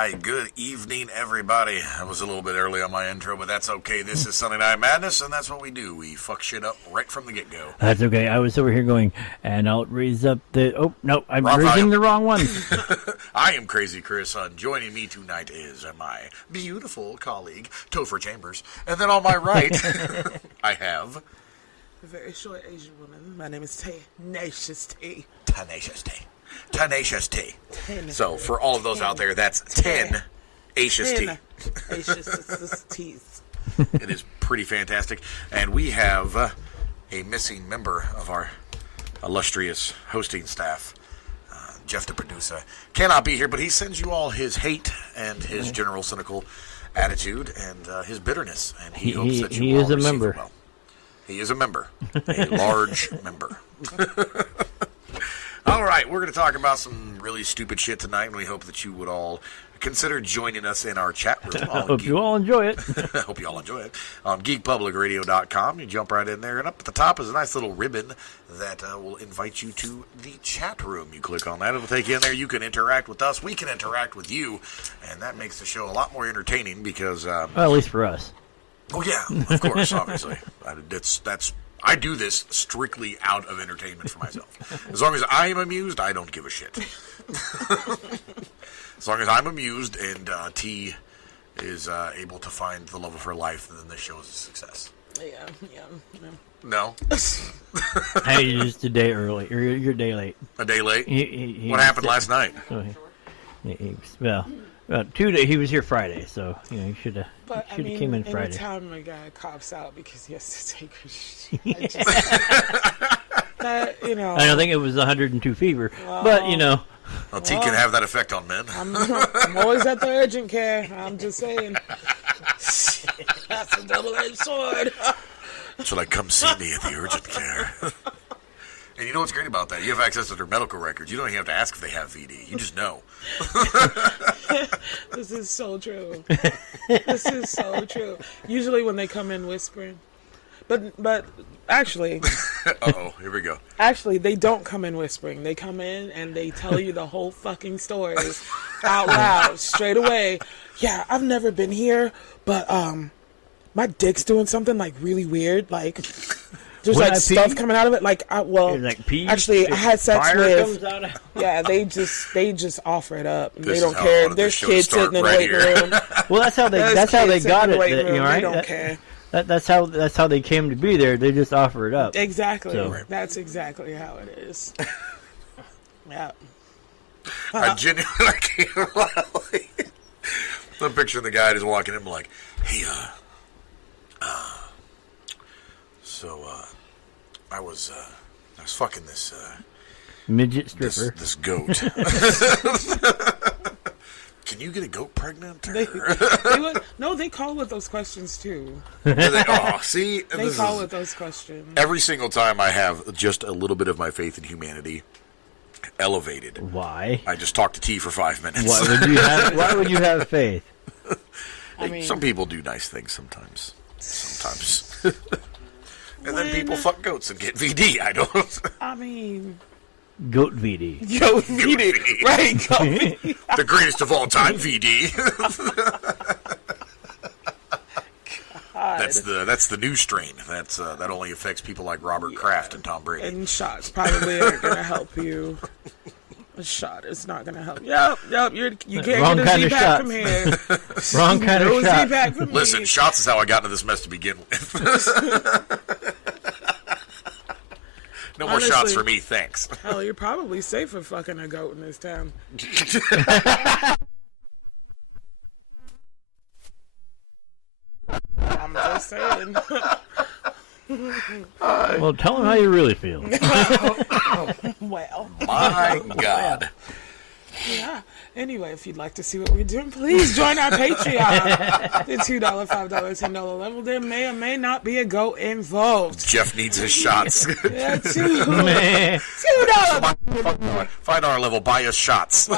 right, good evening, everybody. I was a little bit early on my intro, but that's okay. This is Sunday Night Madness, and that's what we do. We fuck shit up right from the get-go. That's okay. I was over here going, and I'll raise up the... Oh, no, I'm Wrong raising volume. the wrong one. I am Crazy Chris. Joining me tonight is my beautiful colleague, Topher Chambers. And then on my right, I have... A very short Asian woman. My name is Tenacious T. Tenacious T. Tenacious T. So, for all of those out there, that's 10 Acious T. Acious T's. It is pretty fantastic. And we have a missing member of our illustrious hosting staff. Jeff, the producer, cannot be here, but he sends you all his hate and his general cynical attitude and his bitterness. And he hopes that you all is a receive member. it well. He is a member. A large member. All right, we're going to talk about some really stupid shit tonight, and we hope that you would all consider joining us in our chat room. I hope you all enjoy it. I hope you all enjoy it. On geekpublicradio.com, you jump right in there, and up at the top is a nice little ribbon that will invite you to the chat room. You click on that, it'll take you in there. You can interact with us. We can interact with you, and that makes the show a lot more entertaining because... Well, at least for us. Oh, yeah, of course, obviously. I do this strictly out of entertainment for myself. As long as I am amused, I don't give a shit. As long as I'm amused and T is able to find the love of her life, then this show is a success. Yeah. No? Hey, you're just a day early. You're a day late. A day late? He What happened last night? So well, 2 days. He was here Friday, so he should have came in Friday. Anytime a guy cops out because he has to take her shit, I don't think it was 102 fever, but Well, T can have that effect on men. I'm always at the urgent care. I'm just saying. That's a double-edged sword. So like, come see me at the urgent care. And you know what's great about that? You have access to their medical records. You don't even have to ask if they have VD. You just know. This is so true. This is so true. Usually when they come in whispering. But actually... Uh-oh, here we go. Actually, they don't come in whispering. They come in and they tell you the whole fucking story out loud, straight away. Yeah, I've never been here, but my dick's doing something like really weird. Like there's When like I stuff pee? coming out of it. Like pee? actually, I had sex Fire with. comes out of... Yeah, they just offer it up. This They is don't how I care. wanted There's this show to kids start sitting in the right waiting here. room. Well, that's how they There's got kids sitting in it. the waiting room. Right? They don't care. That's how they came to be there. They just offer it up. Exactly. So- That's exactly how it is. Yeah. I genuinely can't lie. I'm picturing the guy just walking in like, hey, I was fucking this Midget stripper. this goat. Can you get a goat pregnant? They call with those questions too. See, They call with those questions. every single time I have just a little bit of my faith in humanity elevated. Why? I just talk to T for 5 minutes. Why would you have faith? I mean, Some people do nice things sometimes. And then people fuck goats and get VD. I don't. I mean, Goat VD. yo, VD, right? Go VD. The greatest of all time, VD. That's the new strain. That only affects people like Robert Kraft and Tom Brady. And shots probably aren't gonna help you. A shot is not gonna help. Yep. You can't Wrong get a kind of Z-Pack shots. from here. Wrong kind No of shot. Z-Pack from Listen, me. shots is how I got into this mess to begin with. No more Honestly. shots for me, thanks. Hell, you're probably safer fucking a goat in this town. I'm just saying. Well, tell them how you really feel. Well, My God. yeah. Anyway, if you'd like to see what we're doing, please join our Patreon. The $2, $5, $10 level. There may or may not be a goat involved. Jeff needs his shots. Yeah, $2. Meh. $5 level, buy us shots.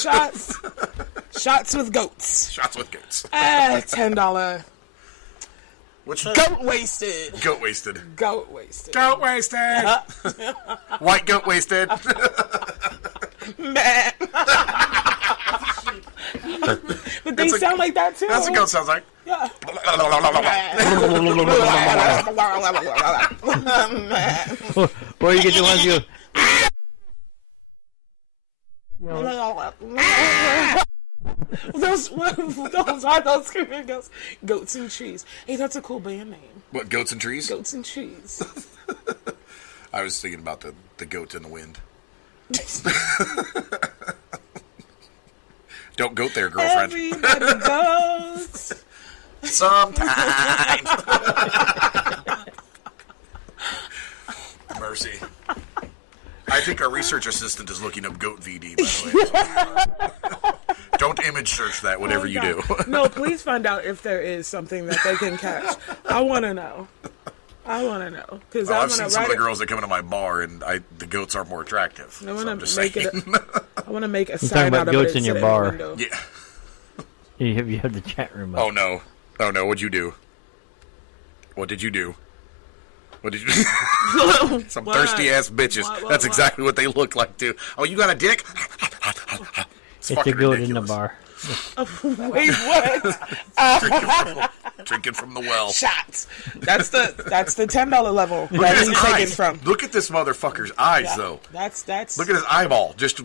Shots. Shots with goats. Shots with goats. $10. Which Goat wasted. goat wasted? Goat wasted. Goat wasted. White goat wasted. Man. But they sound like that too. That's what goat sounds like. Yeah. Or you get the ones you go, those are those screaming goats. Goats and Trees. Hey, that's a cool band name. What, Goats and Trees? Goats and Trees. I was thinking about the goat in the wind. Don't goat there, girlfriend. Everybody goes. Sometimes. Mercy. I think our research assistant is looking up goat VD, by the way. Don't image search that, whatever you do. No, please find out if there is something that they can catch. I want to know. Because I've seen some of the girls that come into my bar, and the goats are more attractive. I want so I'm to just make saying. I want to make a talking sign about out of goats it in your and sit bar. in the window. Yeah. you have the chat room up. Oh no. What'd you do? What did you do? What did you do? Some What? thirsty ass bitches. What? That's exactly what they look like too. Oh, you got a dick? It's a fucking goat ridiculous. in the bar. Wait, what? Drinking from the well. Shots. That's the $10 level Look that at his he's taken eyes. from. Look at this motherfucker's eyes, though. That's Look at his eyeball, just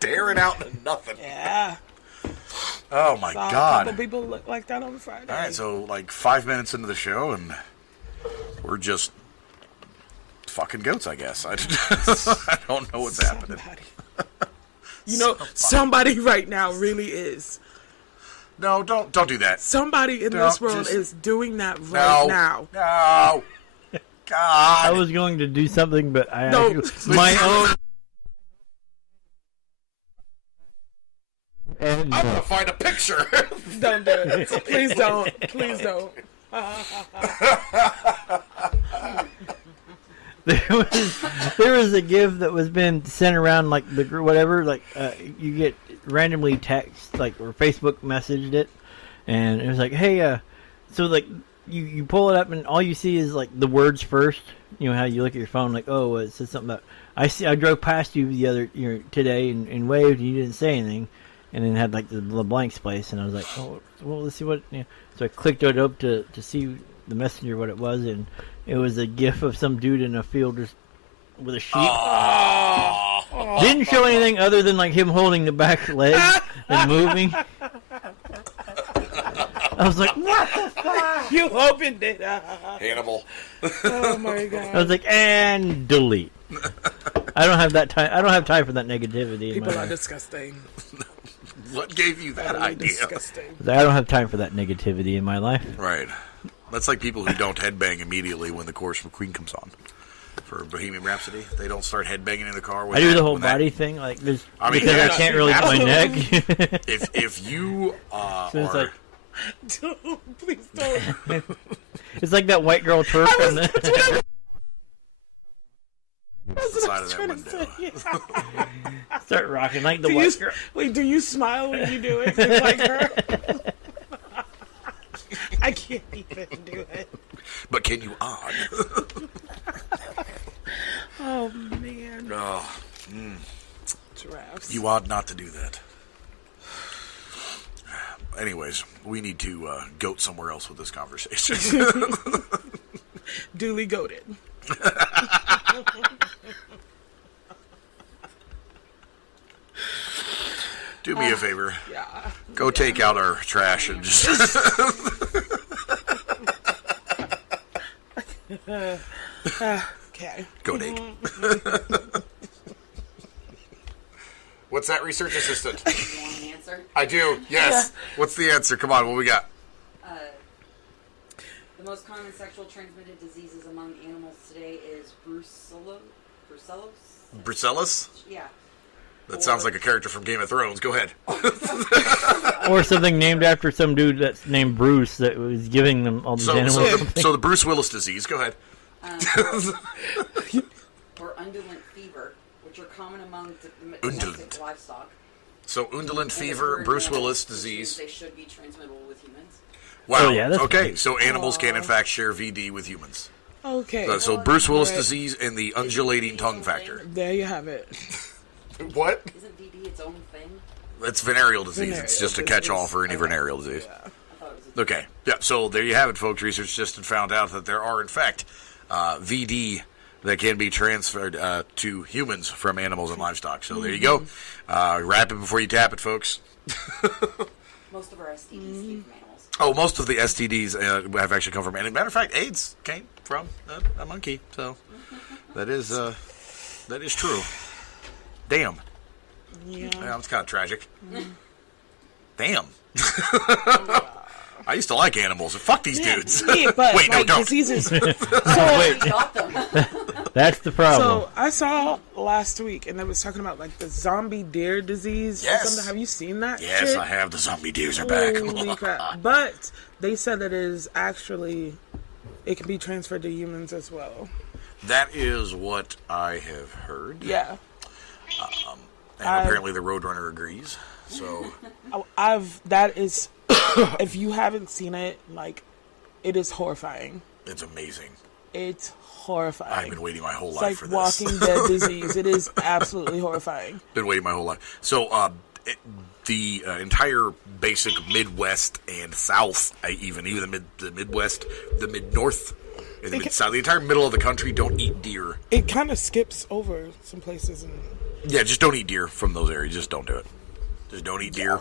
staring out into nothing. yeah. Oh my Saw a god! couple people look like that on Friday. All right, so like 5 minutes into the show, and we're just fucking goats, I guess. I don't know what's happening. You know, somebody right now really is. No, don't do that. Somebody in No, this world just- is doing that right now. No. God. I was going to do something, but I No. my own. And I'm gonna find a picture. Don't do it. Please don't. Please don't. there was a gift that was been sent around like the group, whatever. Like you get randomly text, like or Facebook messaged it, and it was like, hey, so like you pull it up and all you see is like the words first. You know how you look at your phone, like, oh, it says something about. I drove past you the other today and waved, and you didn't say anything, and then had like the blanks place, and I was like, oh, well, let's see what. So I clicked it up to see the messenger what it was, and it was a gif of some dude in a field just with a sheep. Didn't show anything other than like him holding the back leg and moving. I was like, what the fuck? You opened it. Hannibal. Oh my I god. was like, and delete. I don't have that time. I don't have time for that negativity. In People my are life. disgusting. What gave you that Utterly idea? disgusting. I don't have time for that negativity in my life. Right. That's like people who don't headbang immediately when the chorus from Queen comes on. For Bohemian Rhapsody, they don't start headbanging in the car. When I do that- the whole when that- body thing, like this, I mean, because yeah, I can't really get my neck. If you So it's are like Please don't. it's like that white girl twerk on the. the side of that Trying to window, say. Start rocking like the Do white you, girl. wait, do you smile when you do it? Just like her? I can't even do it. but can you on? Oh man. Oh, Giraffes. you ought not to do that. Anyways, we need to goat somewhere else with this conversation. Duly goated. Do me a favor. Yeah. Go take out our trash and just. Okay. Go take. What's that, research assistant? You want an answer? I do. Yes. What's the answer? Come on. What we got? The most common sexual transmitted diseases among animals today is brucellosis. Brucellus? Yeah. That sounds like a character from Game of Thrones. Go ahead. Or something named after some dude that's named Bruce that was giving them all these animals. So the Bruce Willis disease. Go ahead. Or undulant fever, which are common among Undulant. domestic livestock. So undulant And fever, if Bruce we're in Willis animals, disease. They should be transmittable with humans. Wow. Oh, yeah, that's Okay, fine. so animals can in fact share VD with humans. Okay. So Bruce Willis Right. disease and the undulating tongue factor. There you have it. What? Isn't VD its own thing? it's venereal disease. Venereal It's just a disease. catch-all for any venereal disease. Yeah. I thought it was Okay. Yeah, so there you have it, folks. Research just found out that there are, in fact, VD that can be transferred to humans from animals and livestock. So there you go. Wrap it before you tap it, folks. most of our STDs came from animals. Oh, most of the STDs have actually come from, and as a matter of fact, AIDS came from a monkey. So that is true. Damn. Yeah. Yeah, it's kind of tragic. Damn. I used to like animals. Fuck these dudes. Yeah, but Wait, no, like don't. diseases. We got them. That's the problem. So I saw last week, and they was talking about like the zombie deer disease. Or Yes. something. Have you seen that? Yes, shit? I have. The zombie deers are back. Holy crap! But they said that it is actually, it can be transferred to humans as well. That is what I have heard. Yeah. And apparently the Roadrunner agrees. So That is, if you haven't seen it, like, it is horrifying. it's amazing. It's horrifying. I've been waiting my whole It's life like for this. Walking Dead disease. It is absolutely horrifying. Been waiting my whole life. So the entire basic Midwest and South, even the Midwest, the Mid-North, and the Mid-South, the entire middle of the country don't eat deer. It kind of skips over some places. And Yeah, just don't eat deer from those areas. Just don't do it. Just don't eat deer.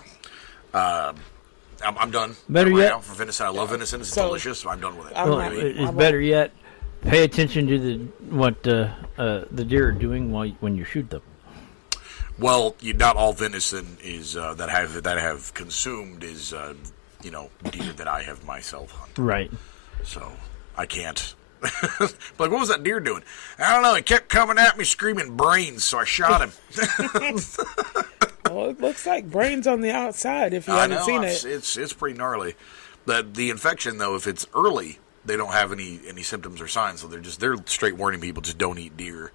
I'm done. Better right yet- now for venison. I love venison. It's So- delicious. I'm done with it. I'm Well, not- it's I'm better yet. Pay attention to what the deer are doing when you shoot them. Well, not all venison is that have consumed is deer that I have myself hunted. Right. So I can't. But what was that deer doing? I don't know. He kept coming at me screaming brains, so I shot him. Well, it looks like brains on the outside if you I haven't know seen it. it's pretty gnarly. But the infection, though, if it's early, they don't have any symptoms or signs, so they're straight warning people just don't eat deer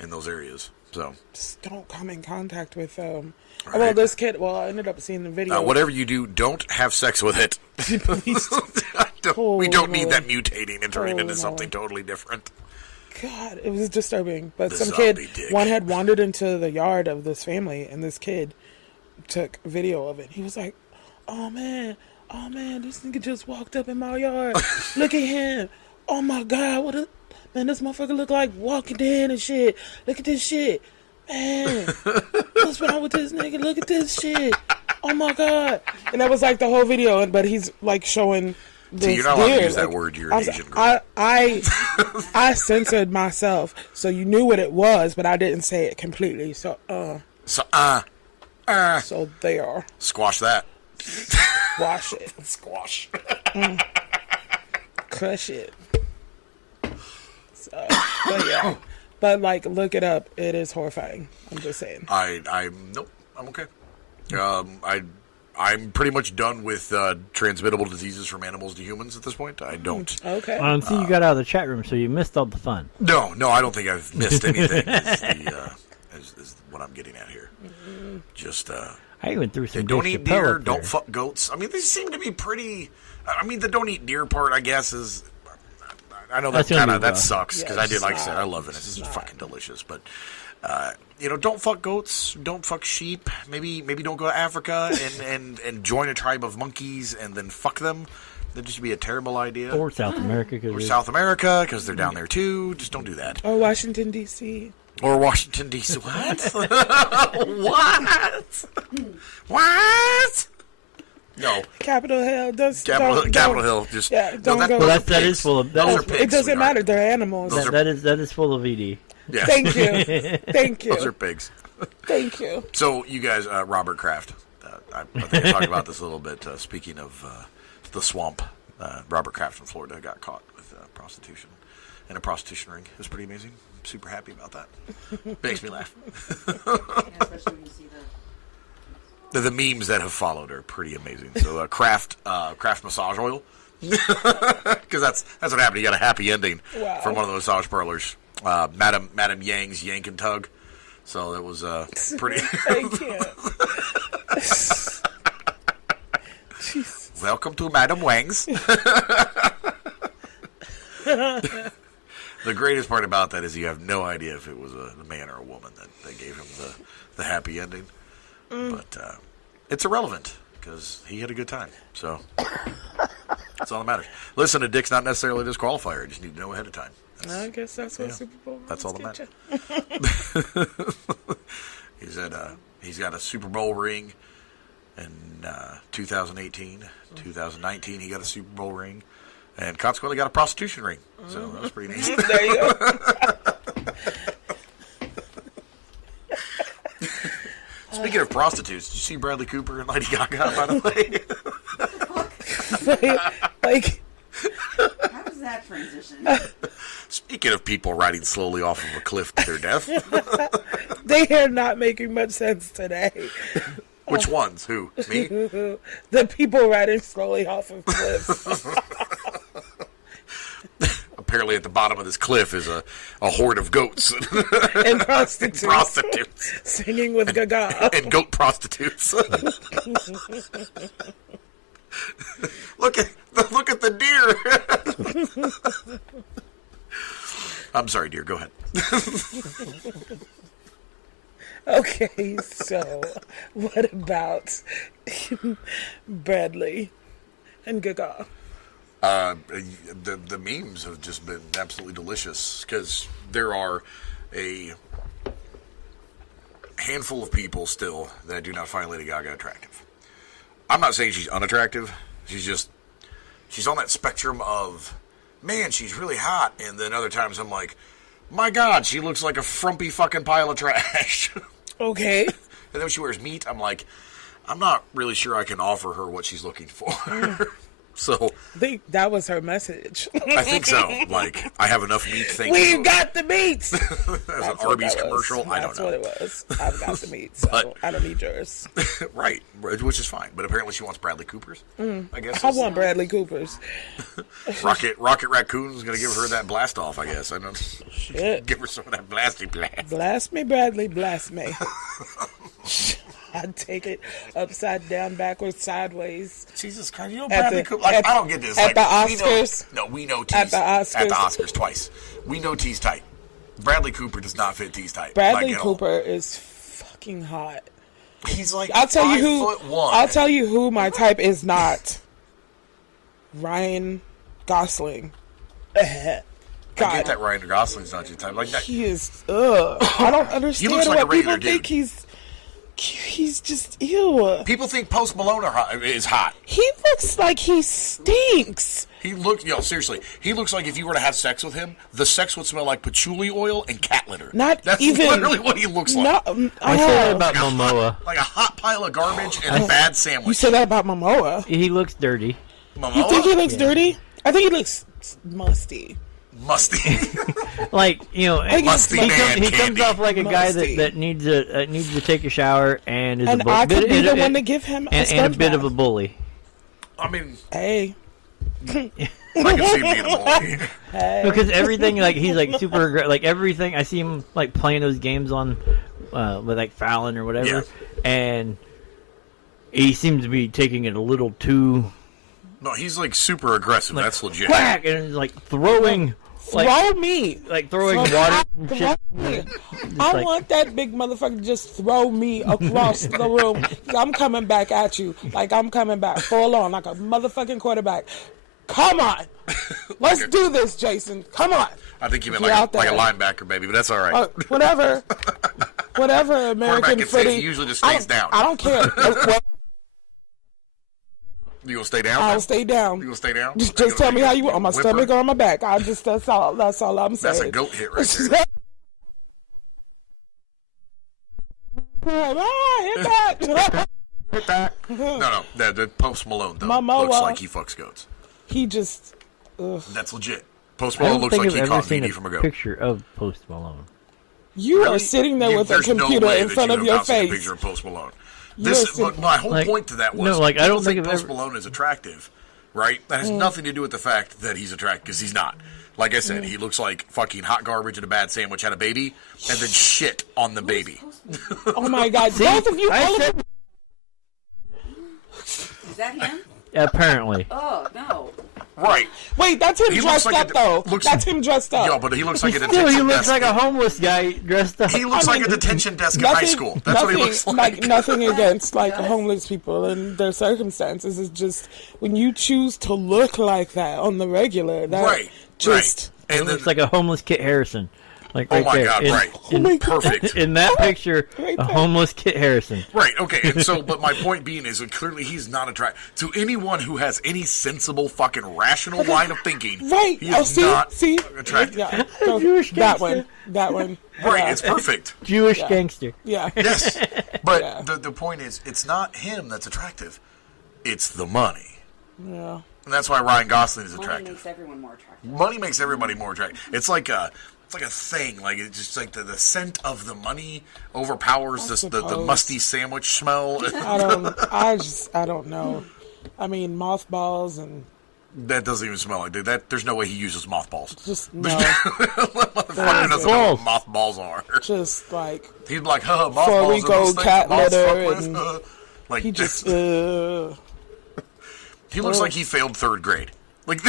in those areas. So Just don't come in contact with them. Right. Well, this kid. Well, I ended up seeing the video. whatever you do, don't have sex with it. Please. We don't need Oh, that mutating and turning oh, into no. something totally different. God, it was disturbing. But The some kid, zombie dick. one had wandered into the yard of this family, and this kid took video of it. He was like, oh man, this nigga just walked up in my yard. Look at him. Oh my God, man, this motherfucker look like Walking Dead and shit. Look at this shit. Man, what's wrong with this nigga? Look at this shit. Oh my God. And that was like the whole video, but he's like showing this See, you're not allowed to deer, use that like, word. You're I an was- Asian girl. I censored myself, so you knew what it was, but I didn't say it completely. So, So, so there. squash that. Wash it, Squash. crush it. So, but yeah, but like, look it up. It is horrifying. I'm just saying. Nope. I'm okay. I'm pretty much done with transmittable diseases from animals to humans at this point. I don't. Okay. See, you got out of the chat room, so you missed all the fun. No, I don't think I've missed anything. is what I'm getting at here. Just I even threw some. don't Dave eat Chappelle deer, up don't there. fuck goats. I mean, these seem to be pretty. I mean, the don't eat deer part, I guess, is. I know That's that gonna kind of be that rough. sucks because Yeah, I did, like I it's said, not. I love it. It's fucking delicious, but. Don't fuck goats. Don't fuck sheep. Maybe don't go to Africa and join a tribe of monkeys and then fuck them. That'd just be a terrible idea. Or South America, Or because South America because they're down there too. Just don't do that. Or Washington D.C. Or Washington D.C. What? What? What? No. Capitol Hill. Capitol Hill. Just Yeah, don't go- well, those are that is pigs. full of. Those are That pigs, It doesn't sweetheart. matter. They're animals. Those are- that is full of ED. Yeah. Thank you. Thank Those are you. pigs. Thank you. So you guys, Robert Kraft. I think I talked about this a little bit. Speaking of the swamp, Robert Kraft in Florida got caught with prostitution in a prostitution ring. It was pretty amazing. I'm super happy about that. Makes me laugh. Yeah, especially when you see The memes that have followed are pretty amazing. So Kraft massage oil, because that's what happened. He got a happy ending Wow. from one of the massage parlors. Madam Yang's Yank and Tug. So that was pretty. Thank you. Jesus. Welcome to Madam Wang's. The greatest part about that is you have no idea if it was a man or a woman that gave him the happy ending. But it's irrelevant because he had a good time. So that's all that matters. Listen, a dick's not necessarily a disqualifier. You just need to know ahead of time. I guess that's what Super Bowl. That's all rules that get matters. He's got a Super Bowl ring in 2018. 2019, he got a Super Bowl ring, and consequently got a prostitution ring. So that was pretty neat. There you go. Speaking of prostitutes, did you see Bradley Cooper and Lady Gaga, by the way? Like, How does that transition? Speaking of people riding slowly off of a cliff to their death, they are not making much sense today. which ones? Who? Me? The people riding slowly off of cliffs. Apparently at the bottom of this cliff is a horde of goats And prostitutes. prostitutes Singing with Gaga. and goat prostitutes. Look at the deer. I'm sorry, dear. Go ahead. Okay, so what about Bradley and Gaga? The memes have just been absolutely delicious because there are a handful of people still that do not find Lady Gaga attractive. I'm not saying she's unattractive. She's on that spectrum of, man, she's really hot, and then other times I'm like, my God, she looks like a frumpy fucking pile of trash. Okay. And then when she wears meat, I'm like, I'm not really sure I can offer her what she's looking for. So That was her message. I think so. Like, I have enough meat. Thank We've you. got the meats. As an Arby's commercial, I don't That's know. what it was. I've got the meats, so But- I don't need yours. Right, which is fine. But apparently she wants Bradley Cooper's. I guess. I want Bradley Cooper's. Rocket Raccoon's going to give her that blast off, I guess. I don't Shit. give her some of that blasty blast. Blast me, Bradley, blast me. I'd take it upside down, backwards, sideways. Jesus Christ, you know At Bradley the- Cooper. Like, at- I don't get this. at Like, the we know- Oscars? we know T's. At the Oscars? At the Oscars twice. We know T's tight. Bradley Cooper does not fit T's tight. Bradley like, at all. Cooper is fucking hot. He's like I'll tell you who. 5'1". I'll tell you who my type is not. Ryan Gosling. I get God, that Ryan Gosling's not your type. Like that. he is. I don't understand looks like a what people regular think. dude. He's just ew. People think Post Malone is hot. He looks like he stinks. He looks, seriously. He looks like if you were to have sex with him, the sex would smell like patchouli oil and cat litter. Not That's even. literally what he looks like. No, I said that about Like a hot- Momoa. Like a hot pile of garbage and a bad sandwich. You said that about Momoa. He looks dirty. Momoa? You think he looks dirty? I think he looks musty. Musty. Like, Musty he, man he comes candy. off like a guy Musty. that needs to take a shower and is And a bu- I could bit- be the and- one to give him a and a sponge bit of bath. a bully. I mean, Hey. I can see being a boy. Because everything, like, he's like super like everything. I see him like playing those games on with like Fallon or whatever, Yeah. and he seems to be taking it a little too No, he's like super aggressive. That's legit. whack, and it's like throwing like Throw me. throwing Throw water and Throw shit. me. I like- want that big motherfucker to just throw me across the room. 'Cause I'm coming back at you. Like I'm coming back full on, like a motherfucking quarterback. Come on. Let's do this, Jason. Come on. I think you meant You're like out a there. linebacker, baby, but that's all right. Whatever. Whatever, American can say footy. he usually just stays down. I don't care. Well, You gonna stay down? I'll stay down. You gonna stay down? Just tell me how you want. On my Whimper? stomach or on my back. That's all I'm saying. That's a goat hit right there. Hit that. Hit that. No, the Post Malone though Momoa. looks like he fucks goats. He just. That's legit. Post I Malone don't looks think like I've he ever caught seen VD from a a goat. picture of Post Malone. You Really? are sitting there with a There's no computer way in that front you of have your not seen a face. picture of Post Malone. You're But my whole like- point to that was no, like, I people don't think I've Post ever- Malone is attractive, right? That has nothing to do with the fact that he's attractive because he's not. Like I said, he looks like fucking hot garbage and a bad sandwich had a baby and then shit on the baby. Oh my God! Both of you. I All of said- you. Is that him? Apparently, Oh no. Right. Wait, that's him He looks dressed like up, though. looks- That's him dressed up. Yo, but he looks like a Still, detention he looks desk. like a homeless guy dressed up. He looks I like mean, a detention desk in high school. That's what he looks like. Nothing against like Yes. homeless people and their circumstances. It's just when you choose to look like that on the regular, that Right. just It And then, looks like a homeless Kit Harrison. Like oh right my there. God, right. Oh my God. Perfect. In that picture, Right a there. homeless Kit Harrison. Right, okay, and so, but my point being is that clearly he's not attracted to anyone who has any sensible, fucking rational line of thinking. right. He Oh, is not see, attracted. yeah. So Jewish that gangster. one. Right, Yeah. it's perfect. Jewish Yeah. gangster. Yeah. Yes, but Yeah. the point is, it's not him that's attractive; it's the money, Yeah. and that's why Ryan Gosling is Money attractive. makes everyone more attractive. Money makes everybody more attractive. It's like a thing. Like it's just like the scent of the money overpowers the suppose. musty sandwich smell. I don't know. I mean, mothballs and That doesn't even smell like that. There's no way he uses mothballs. just no, Motherfucker doesn't know what mothballs are. just like He's like, huh, Before we mothballs are go those things cat moths fuck litter with, and like he just. he looks like he failed third grade. Like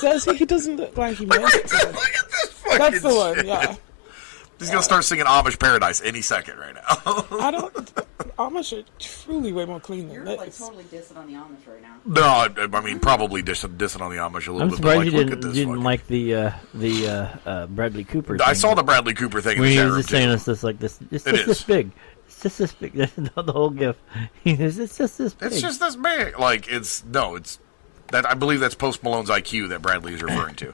Does he? He doesn't look like he meant look to. at this fucking That's the one. shit. Yeah. He's gonna start singing Amish Paradise any second right now. I don't. Amish are truly way more clean You're than like this. totally dissing on the Amish right now. No, I mean probably dissing on the Amish a little I'm bit. surprised but you like, look at didn't this fucking- like the Bradley Cooper. I thing. saw the Bradley Cooper thing in when the he chat was room just saying too. it's just like this. It's It just this is. big. It's just this big. The whole gif. He says it's just this big. It's just this big. Like it's that I believe that's Post Malone's IQ that Bradley is referring to.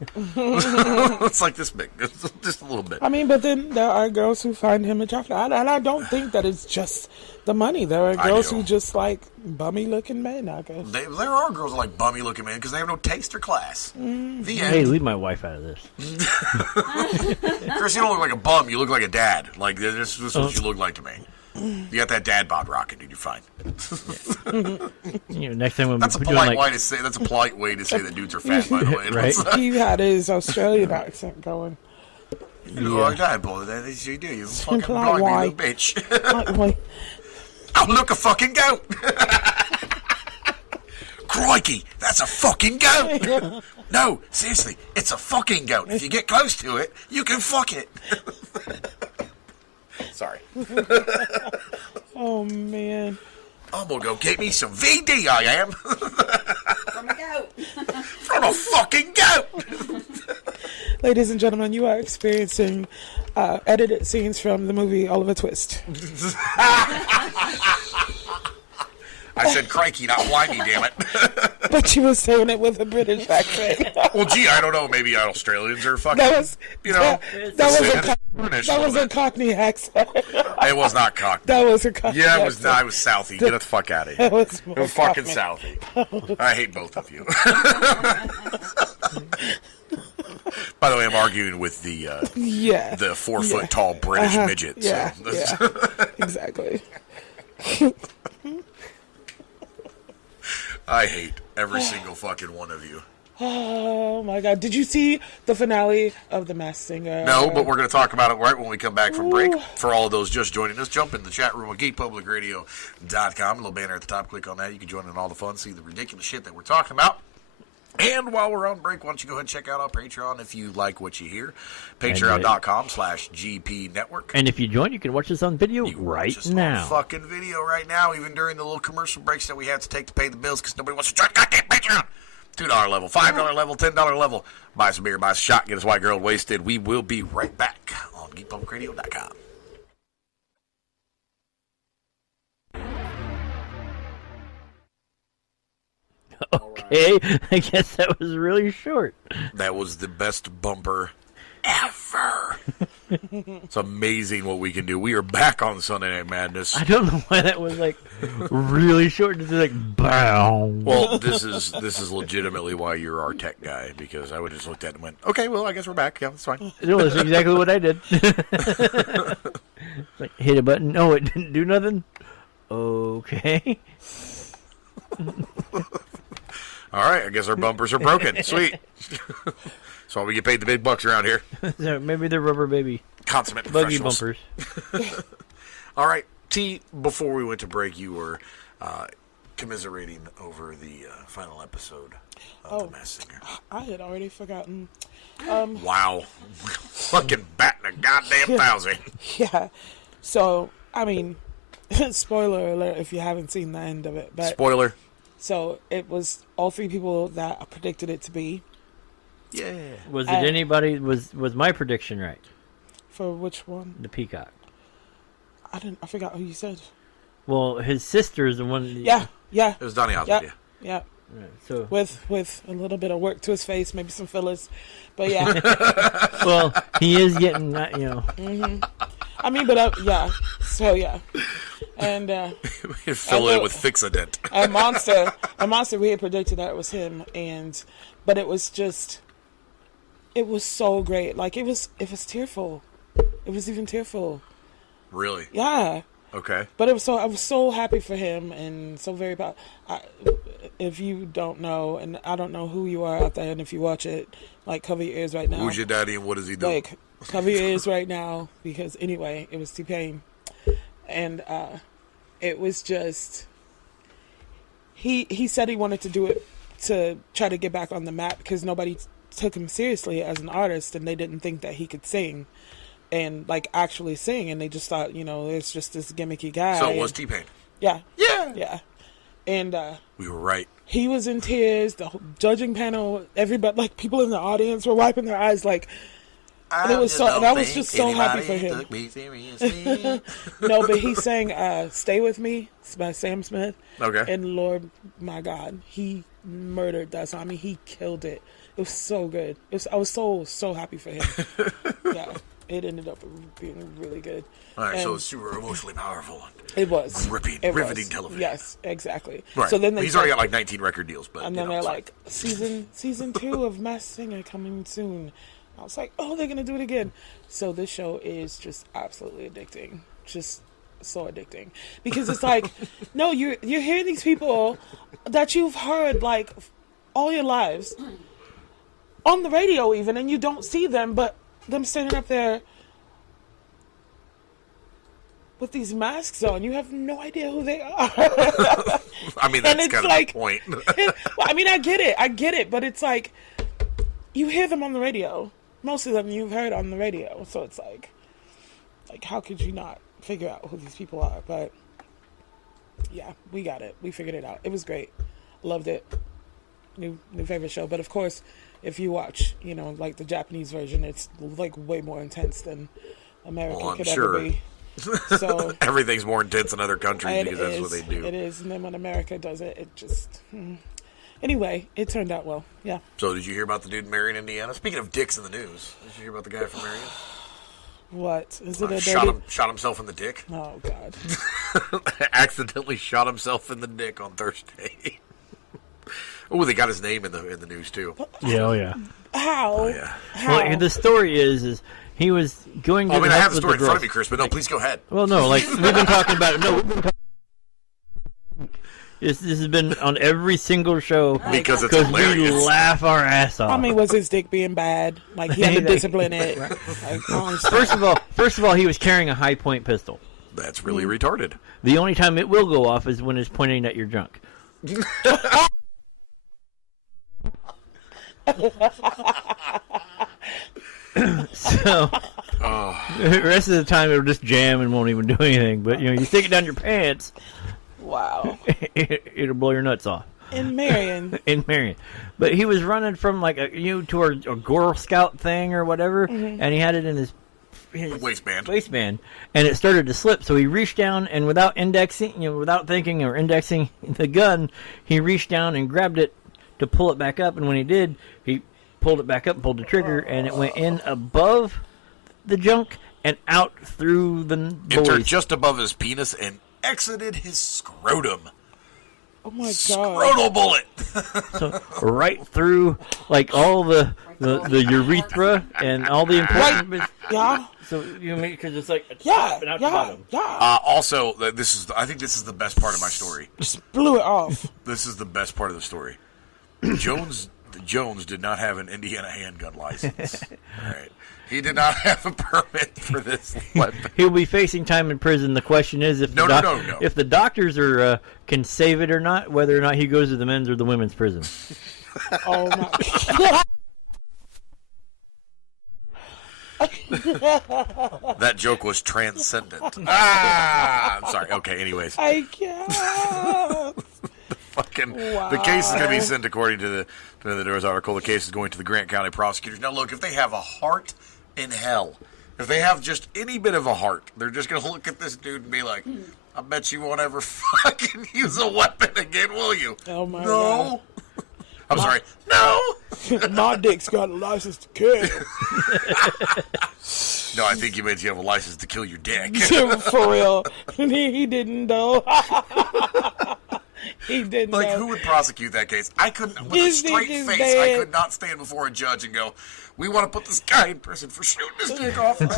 It's like this big, it's just a little bit. I mean, but then there are girls who find him attractive, and I don't think that it's just the money. There are I girls do. who just like bummy looking men. I guess. There are girls that like bummy looking men because they have no taste or class. The end. Hey, leave my wife out of this. Chris, you don't look like a bum. You look like a dad. Like this is what you look like to me. You got that dad bod rocking, dude. You're fine. Next time we'll That's a be doing polite like way to say. That's a polite way to say that dudes are fat. By the way, Right. He had his Australian accent going. You look like that, boy. That is you do. You fucking Imply blimey, why? little bitch. Like, wait, Oh, look, a fucking goat. Crikey, that's a fucking goat. No, seriously, it's a fucking goat. If you get close to it, you can fuck it. Sorry. oh man. I'm gonna go get me some VD, I am. From a goat. From a fucking goat. Ladies and gentlemen, you are experiencing edited scenes from the movie Oliver Twist. I said crikey, not whiny, damn it. But you were saying it with a British accent. Well, gee, I don't know. Maybe Australians are fucking, That was you know, that British was little a bit. Cockney accent. It was not cockney. That was a Cockney Yeah, it was accent. not. It was Southie. Get the fuck out of here. That was It more was fucking Cockney. Southie. I hate both of you. By the way, I'm arguing with the Yeah. 4 foot tall British Uh-huh. midget. Yeah, So yeah. Exactly. I hate every single fucking one of you. Oh my god. Did you see the finale of The Masked Singer? No, but we're going to talk about it right when we come back from break. For all of those just joining us, jump in the chat room at geekpublicradio.com. A little banner at the top. Click on that. You can join in all the fun, see the ridiculous shit that we're talking about. And while we're on break, why don't you go ahead and check out our Patreon if you like what you hear. Patreon.com/GP Network. And if you join, you can watch this on video You can right watch us on now. fucking video right now, even during the little commercial breaks that we have to take to pay the bills because nobody wants to join goddamn Patreon. $2 level, $5 level, $10 level. Buy some beer, buy some shot, get us white girl wasted. We will be right back on geekpublicradio.com. Okay, I guess that was really short. That was the best bumper ever. It's amazing what we can do. We are back on Sunday Night Madness. I don't know why that was like really short. It's like bow. Well, this is legitimately why you're our tech guy, because I would have just looked at it and went, okay, well, I guess we're back. Yeah, that's fine. No, that's exactly what I did. Like hit a button. No, it didn't do nothing. Okay. All right, I guess our bumpers are broken. Sweet. That's why we get paid the big bucks around here. So maybe they're rubber baby Consummate buggy professionals. bumpers. All right, T, before we went to break, you were commiserating over the final episode of Oh. The Masked Singer. I had already forgotten. Wow. Fucking batting a goddamn thousand. Yeah. So, I mean, spoiler alert if you haven't seen the end of it. But Spoiler. so it was all three people that I predicted it to be. Yeah. Was it anybody? Was my prediction right? For which one? The peacock. I forgot who you said. Well, his sister is the one. Yeah. It was Donny Osmond, Yeah. yeah. Yeah. Right, so With a little bit of work to his face, maybe some fillers. But yeah. well, he is getting that. You know. I mean, but yeah. So yeah. And Fill it with Fixodent. a monster we had predicted that it was him, but it was so great. Like it was tearful. It was even tearful. Really? Yeah. Okay. But I was so happy for him and so very proud. If you don't know, and I don't know who you are out there, and if you watch it, like cover your ears right now. Who's your daddy and what does he do? Like cover your ears right now because anyway, it was T-Pain, and it was just he said he wanted to do it to try to get back on the map because nobody took him seriously as an artist, and they didn't think that he could sing. And like actually sing, and they just thought, it's just this gimmicky guy. So it was T-Pain. Yeah, Yeah. and We were right. he was in tears. The whole judging panel, everybody, like people in the audience, were wiping their eyes. Like, and it was so, and I was just so happy for him. Took me seriously. No, but he sang "Stay With Me" by Sam Smith. Okay. And Lord, my God, he murdered that song. I mean, he killed it. It was so good. I was so happy for him. Yeah. It ended up being really good. All right, so And it's super emotionally powerful. it was Riveting television. Yes, exactly. Right. So then He's already got like 19 record deals, but and then they're like, season 2 of Masked Singer coming soon. I was like, oh, they're gonna do it again. So this show is just absolutely addicting, just so addicting because it's like, no, you're hearing these people that you've heard like all your lives on the radio even, and you don't see them, but them standing up there with these masks on, you have no idea who they are. I mean, that's it's kind of like- the point. Well, I mean, I get it, but it's like you hear them on the radio. Most of them you've heard on the radio, so it's like how could you not figure out who these people are? But yeah, we got it. We figured it out. It was great. Loved it. New favorite show. But of course, if you watch, like the Japanese version, it's like way more intense than America Well, I'm could sure. ever be. So Everything's more intense in other countries because that's what they do. It is, and then when America does it, it just. Anyway, it turned out well. Yeah. So did you hear about the dude in Marion, Indiana? Speaking of dicks in the news, did you hear about the guy from Marion? What is it? A Shot himself in the dick. Oh God. Accidentally shot himself in the dick on Thursday. Oh, they got his name in the news too. Yeah. Oh yeah. How? Oh yeah. How? Well, the story is he was going to. I mean, I help have the with story in front girls. of me, Chris, but no, please go ahead. Well, no, like we've been talking about it. No, we've been talking. This has been on every single show Because it's because we hilarious. laugh our ass off. I mean, was his dick being bad? Like he had to Like- discipline it. Like, I don't understand. First of all, he was carrying a high point pistol. That's really retarded. The only time it will go off is when it's pointing at your junk. So the rest of the time it'll just jam and won't even do anything. But you stick it down your pants, Wow. it'll blow your nuts off. In Marion. In Marion. But he was running from like toward a Girl Scout thing or whatever, and he had it in his Waistband. and it started to slip. So he reached down and without indexing, without thinking or indexing the gun, he reached down and grabbed it to pull it back up. And when he did, he pulled it back up, pulled the trigger, and it went in above the junk and out through the Entered boys. just above his penis and exited his scrotum. Oh my God. Scrotal bullet. So right through like all the urethra and all the important bits. Yeah. So because it's like Yeah. top and out the Yeah. bottom. Yeah. Also, I think this is the best part of my story. Just blew it off. This is the best part of the story. Jones did not have an Indiana handgun license. All right. He did not have a permit for this weapon. He'll be facing time in prison. The question is if No. if the doctors are can save it or not, whether or not he goes to the men's or the women's prison. Oh my. That joke was transcendent. I'm sorry. Okay, anyways. I can't. The case is going to be sent according to the news article. The case is going to the Grant County prosecutors. Now, look, if they have a heart in hell, if they have just any bit of a heart, they're just going to look at this dude and be like, I bet you won't ever fucking use a weapon again, will you? Oh my No. I'm sorry. No. My dick's got a license to kill. No, I think you meant you have a license to kill your dick. For real. He didn't though. He didn't Like, know. who would prosecute that case? I couldn't, with a His straight dick is face, dead. I could not stand before a judge and go, we want to put this guy in prison for shooting his dick off. Man.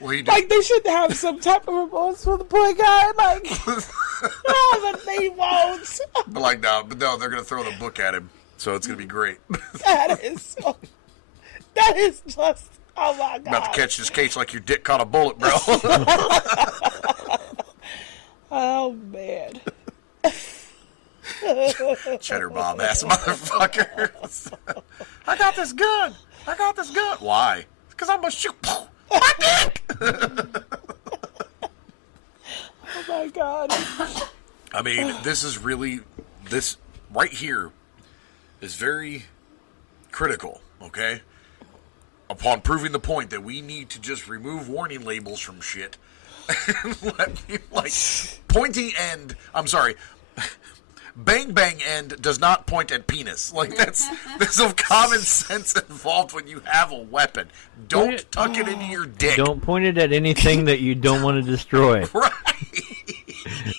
Well, he did. Like, they should have some type of remorse for the poor guy. Like, but they won't. But like, no, they're going to throw the book at him. So it's going to be great. That is so. That is just. Oh my I'm about god. to catch this case like your dick caught a bullet, bro. Oh man. Cheddar Bob ass motherfuckers. I got this gun. Why? Because I'm going to shoot my dick. Oh my god. I mean, this right here is very critical, okay? Upon proving the point that we need to just remove warning labels from shit. Let me, like, pointy end, I'm sorry, bang bang end does not point at penis. Like, there's some common sense involved when you have a weapon. Don't tuck it into your dick. Don't point it at anything that you don't want to destroy. Right.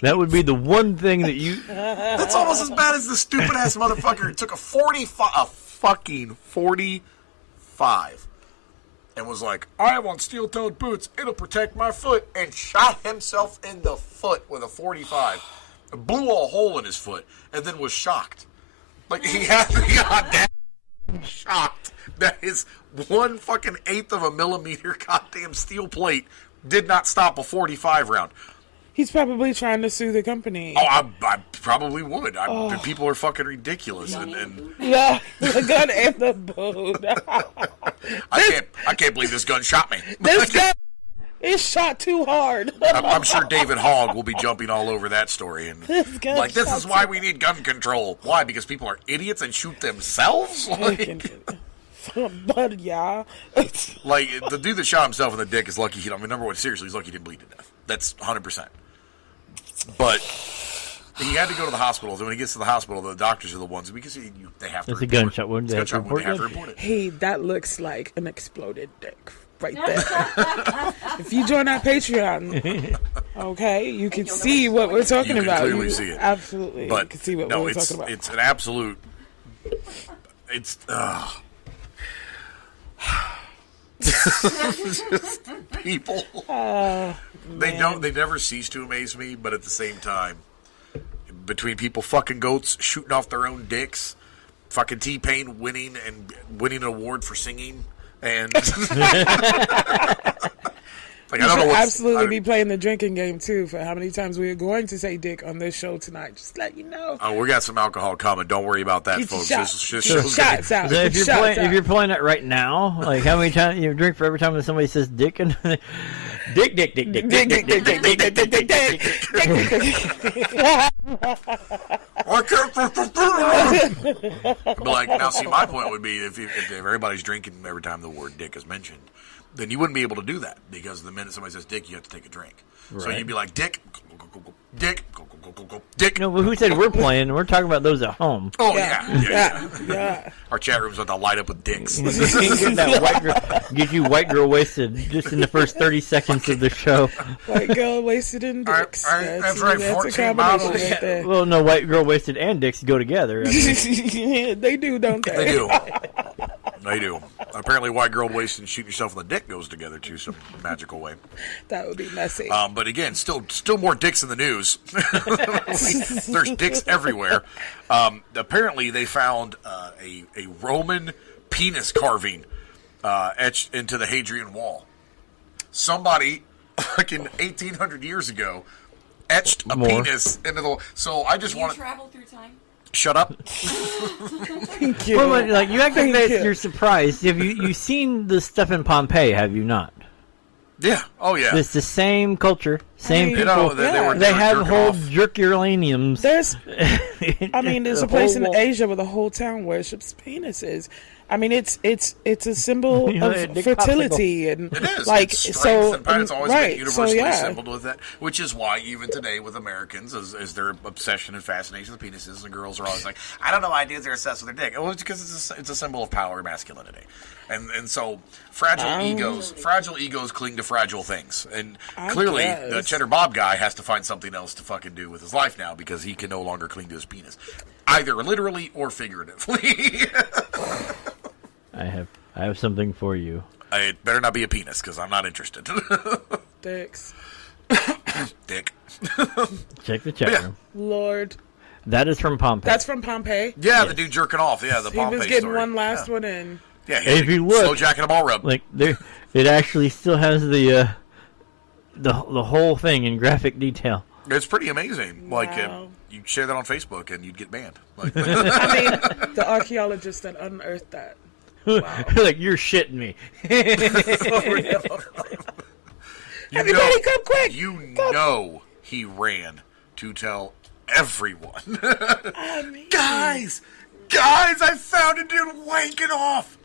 That would be the one thing that you. That's almost as bad as the stupid ass motherfucker who took a fucking 45, and was like, I want steel-toed boots, it'll protect my foot, and shot himself in the foot with a 45, blew a hole in his foot, and then was shocked. Like, he had the audacity, shocked that his 1/8 of a millimeter goddamn steel plate did not stop a 45 round. He's probably trying to sue the company. Oh, I probably would. People are fucking ridiculous, and Yeah, the gun and the boot. I can't believe this gun shot me. This gun is shot too hard. I'm sure David Hogg will be jumping all over that story, and This gun like, this shot is why we need gun control. Why? Because people are idiots and shoot themselves. But yeah, Like the dude that shot himself in the dick is lucky. Number one, seriously, he's lucky he didn't bleed to death. That's 100%. But he had to go to the hospital. So when he gets to the hospital, the doctors are the ones, because they have to. It's a report it. gunshot wound. It's a gunshot wound. They have to report report it. hey, that looks like an exploded dick right there. If you join our Patreon, okay, you can see what we're talking You can about. clearly see it. Absolutely, But you can see what no, we're it's talking about. it's an absolute. It's just people. They never cease to amaze me, but at the same time, between people fucking goats shooting off their own dicks, fucking T-Pain winning an award for singing, and like, I don't know should what's absolutely be playing the drinking game too for how many times we are going to say dick on this show tonight. Just let you know. Oh, we got some alcohol coming. Don't worry about that, Get your folks. shots. This Get your show's gonna be- shots out. So if Get you're shots playing, out. if you're playing it right now, like how many times you drink for every time that somebody says dick and dick, dick, dick, dick, dick, dick, dick, dick, dick, dick, dick, dick, dick. I can't. But like, now, see, my point would be if everybody's drinking every time the word dick is mentioned, then you wouldn't be able to do that, because the minute somebody says dick, you have to take a drink. So Right. you'd be like, dick, dick, dick. No, but who said we're playing? We're talking about those at home. Oh yeah. Yeah. Our chat room's about to light up with dicks. Get that white girl, get you white girl wasted just in the first 30 seconds of the show. White girl wasted in dicks. That's right, That's 14 a combination bottles. right there. Well, no, white girl wasted and dicks go together. I mean, They do, don't they? They do. They do. Apparently, white girl wasting and shooting yourself in the dick goes together too, some magical way. That would be messy. But again, still more dicks in the news. There's dicks everywhere. Apparently, they found a Roman penis carving etched into the Hadrian Wall. Somebody, fucking 1,800 years ago, etched a More. penis into the wall. So I just Do you want to... travel through time? Shut up. Thank you. Well, but, like you act like Thank that you. you're surprised. Have you seen the stuff in Pompeii? Have you not? Yeah. Oh, yeah. It's the same culture, same mean, You people. know, they were They have jerking whole off. jerkulaniums. There's, I mean, there's a place in whole- Asia where the whole town worships penises. I mean, it's a symbol You know, a of dick fertility and It is. like It's strength, so. and it's always right, been universally so, yeah. assembled with that, which is why even today with Americans, is their obsession and fascination with penises, and girls are always like, I don't know why dudes are obsessed with their dick. Well, it's because it's a symbol of power and masculinity. And so fragile egos cling to fragile things, and I clearly the guess. Cheddar Bob guy has to find something else to fucking do with his life now because he can no longer cling to his penis, either literally or figuratively. I have something for you. It better not be a penis because I'm not interested. Dicks. Dick. Check the chat Yeah. room. Lord, That is from Pompeii. that's from Pompeii. Yeah, the dude jerking off. Yeah, the He Pompeii was getting story. one last one in. Yeah, If you look- slow jacking a ball rub. like there, it actually still has the whole thing in graphic detail. It's pretty amazing. Like, Wow. you share that on Facebook and you'd get banned. Like, I mean, the archaeologists that unearthed that. Wow. Like you're shitting me. Everybody come quick! You know he ran to tell everyone. I mean, guys, I found a dude wanking off.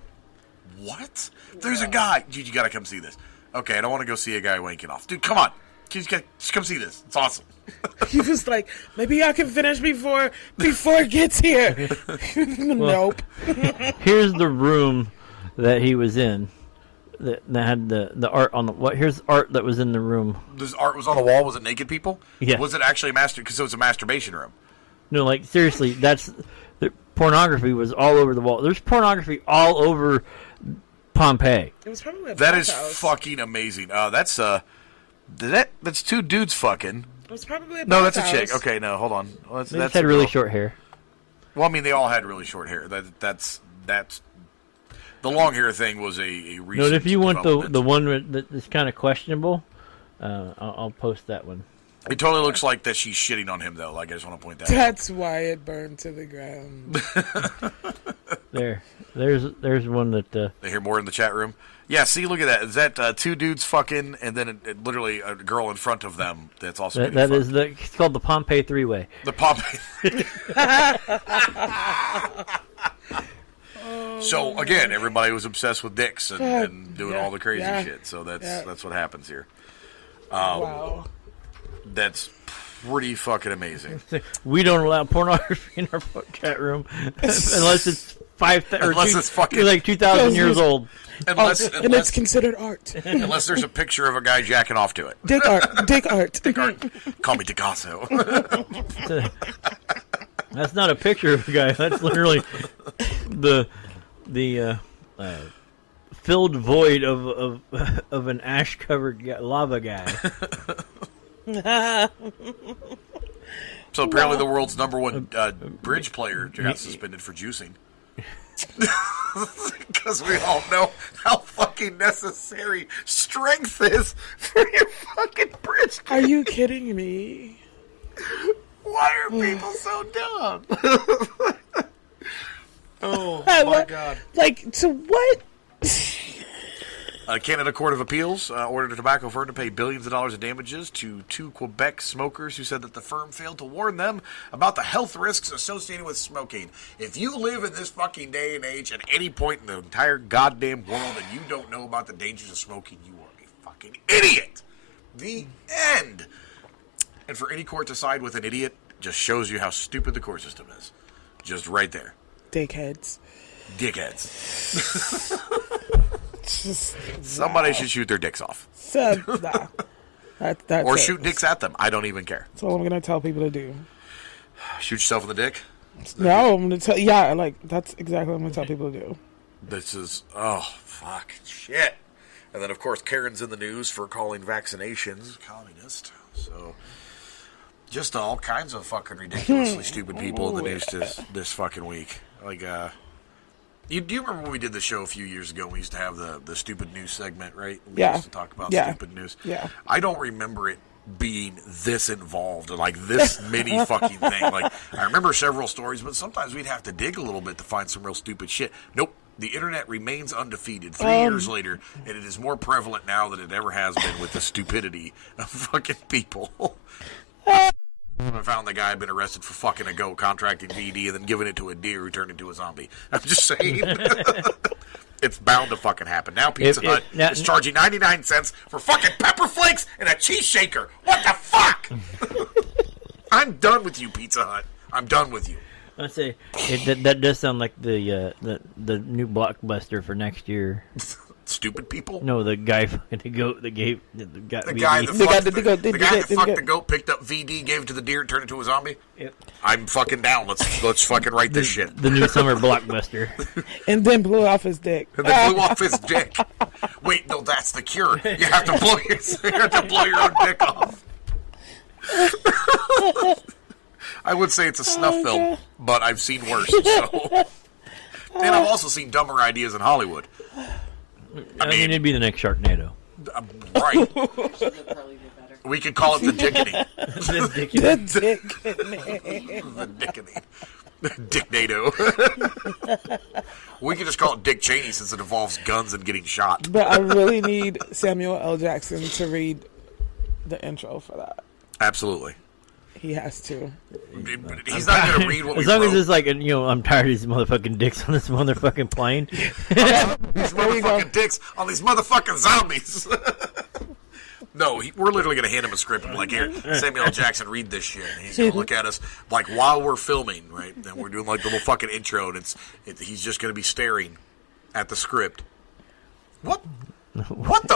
What? There's a guy. Dude, you gotta come see this. Okay, I don't want to go see a guy wanking off. Dude, come on. Just come see this. It's awesome. he was like, maybe I can finish before it gets here. Nope. Here's the room that he was in. That had the art on the what? Here's art that was in the room. This art was on the wall. Was it naked people? Yeah. Was it actually because it was a masturbation room? No, like seriously, that's the pornography was all over the wall. There's pornography all over Pompeii. It was probably a That is bathhouse. fucking amazing. That's that's two dudes fucking. It was probably a No, that's a bathhouse. chick. Okay, no, hold on. Well, They just had really short hair. Well, I mean, they all had really short hair. That's the long hair thing was a recent. No, if you want development. the one that's kind of questionable, I'll post that one. It totally looks like that she's shitting on him though. Like I just want to point that out. That's why it burned to the ground. There's one that They hear more in the chat room. Yeah, see, look at that. Is that two dudes fucking, and then literally a girl in front of them that's also that, getting that is fucked. it's called the Pompeii three-way. The pop. So again, everybody was obsessed with dicks and doing all the crazy yeah, shit. So yeah. that's what happens here. Wow. That's pretty fucking amazing. We don't allow pornography in our chat room unless it's Unless it's fucking- like 2,000 years old. Unless, And it's unless, considered art. unless there's a picture of a guy jacking off to it. Dick art. Dick art. Call me Picasso. That's not a picture of a guy. That's literally the filled void of an ash covered lava guy. So apparently the world's number one bridge player got suspended for juicing. Because we all know how fucking necessary strength is for your fucking bridge. Are you kidding me? Why are people so dumb? Oh my god. Like, so what? Canada Court of Appeals ordered a tobacco firm to pay billions of dollars of damages to two Quebec smokers who said that the firm failed to warn them about the health risks associated with smoking. If you live in this fucking day and age at any point in the entire goddamn world and you don't know about the dangers of smoking, you are a fucking idiot. The end. And for any court to side with an idiot just shows you how stupid the court system is. Just right there. Dickheads. Dickheads. Just, Somebody should shoot their dicks off. so, nah. That's Or it. shoot dicks at them. I don't even care. That's all I'm gonna tell people to do. Shoot yourself in the dick. No, I'm gonna tell. Yeah, like that's exactly what I'm gonna tell people to do. This is fuck shit. And then of course Karen's in the news for calling vaccinations communist. So just all kinds of fucking ridiculously stupid people in the news this fucking week. Like Do you remember when we did the show a few years ago? We used to have the stupid news segment, right? We Yeah. used to talk about Yeah. stupid news. Yeah. I don't remember it being this involved, like this mini fucking thing. Like, I remember several stories, but sometimes we'd have to dig a little bit to find some real stupid shit. Nope. The internet remains undefeated 3 years later, and it is more prevalent now than it ever has been with the stupidity of fucking people. I found the guy had been arrested for fucking a goat, contracting VD, and then giving it to a deer who turned into a zombie. I'm just saying. It's bound to fucking happen. Now Pizza Hut is charging 99 cents for fucking pepper flakes and a cheese shaker. What the fuck? I'm done with you, Pizza Hut. I'm done with you. I say that does sound like the new blockbuster for next year. Stupid people. No, the guy fucking the goat that gave the guy The guy that fucked the goat, picked up VD, gave it to the deer, and turned into a zombie. Yep. I'm fucking down. Let's fucking write this shit. The new summer blockbuster. And then blew off his dick. And then blew off his dick. Wait, no, that's the cure. You have to blow your own dick off. I would say it's a snuff film, but I've seen worse. So. And I've also seen dumber ideas in Hollywood. I mean, it'd be the next Sharknado. Right. They'll probably do better. We could call it the Dickeny. The dick. The Dickeny. Dicknado. We could just call it Dick Cheney since it involves guns and getting shot. But I really need Samuel L. Jackson to read the intro for that. Absolutely. He has to. He's not going to read what we As long as wrote. it's like, I'm tired of these motherfucking dicks on this motherfucking plane. These motherfucking dicks on these motherfucking zombies. No, we're literally going to hand him a script and be like, here, Samuel L. Jackson, read this shit. And he's going to look at us like while we're filming, right? And we're doing like the little fucking intro, and he's just going to be staring at the script. What the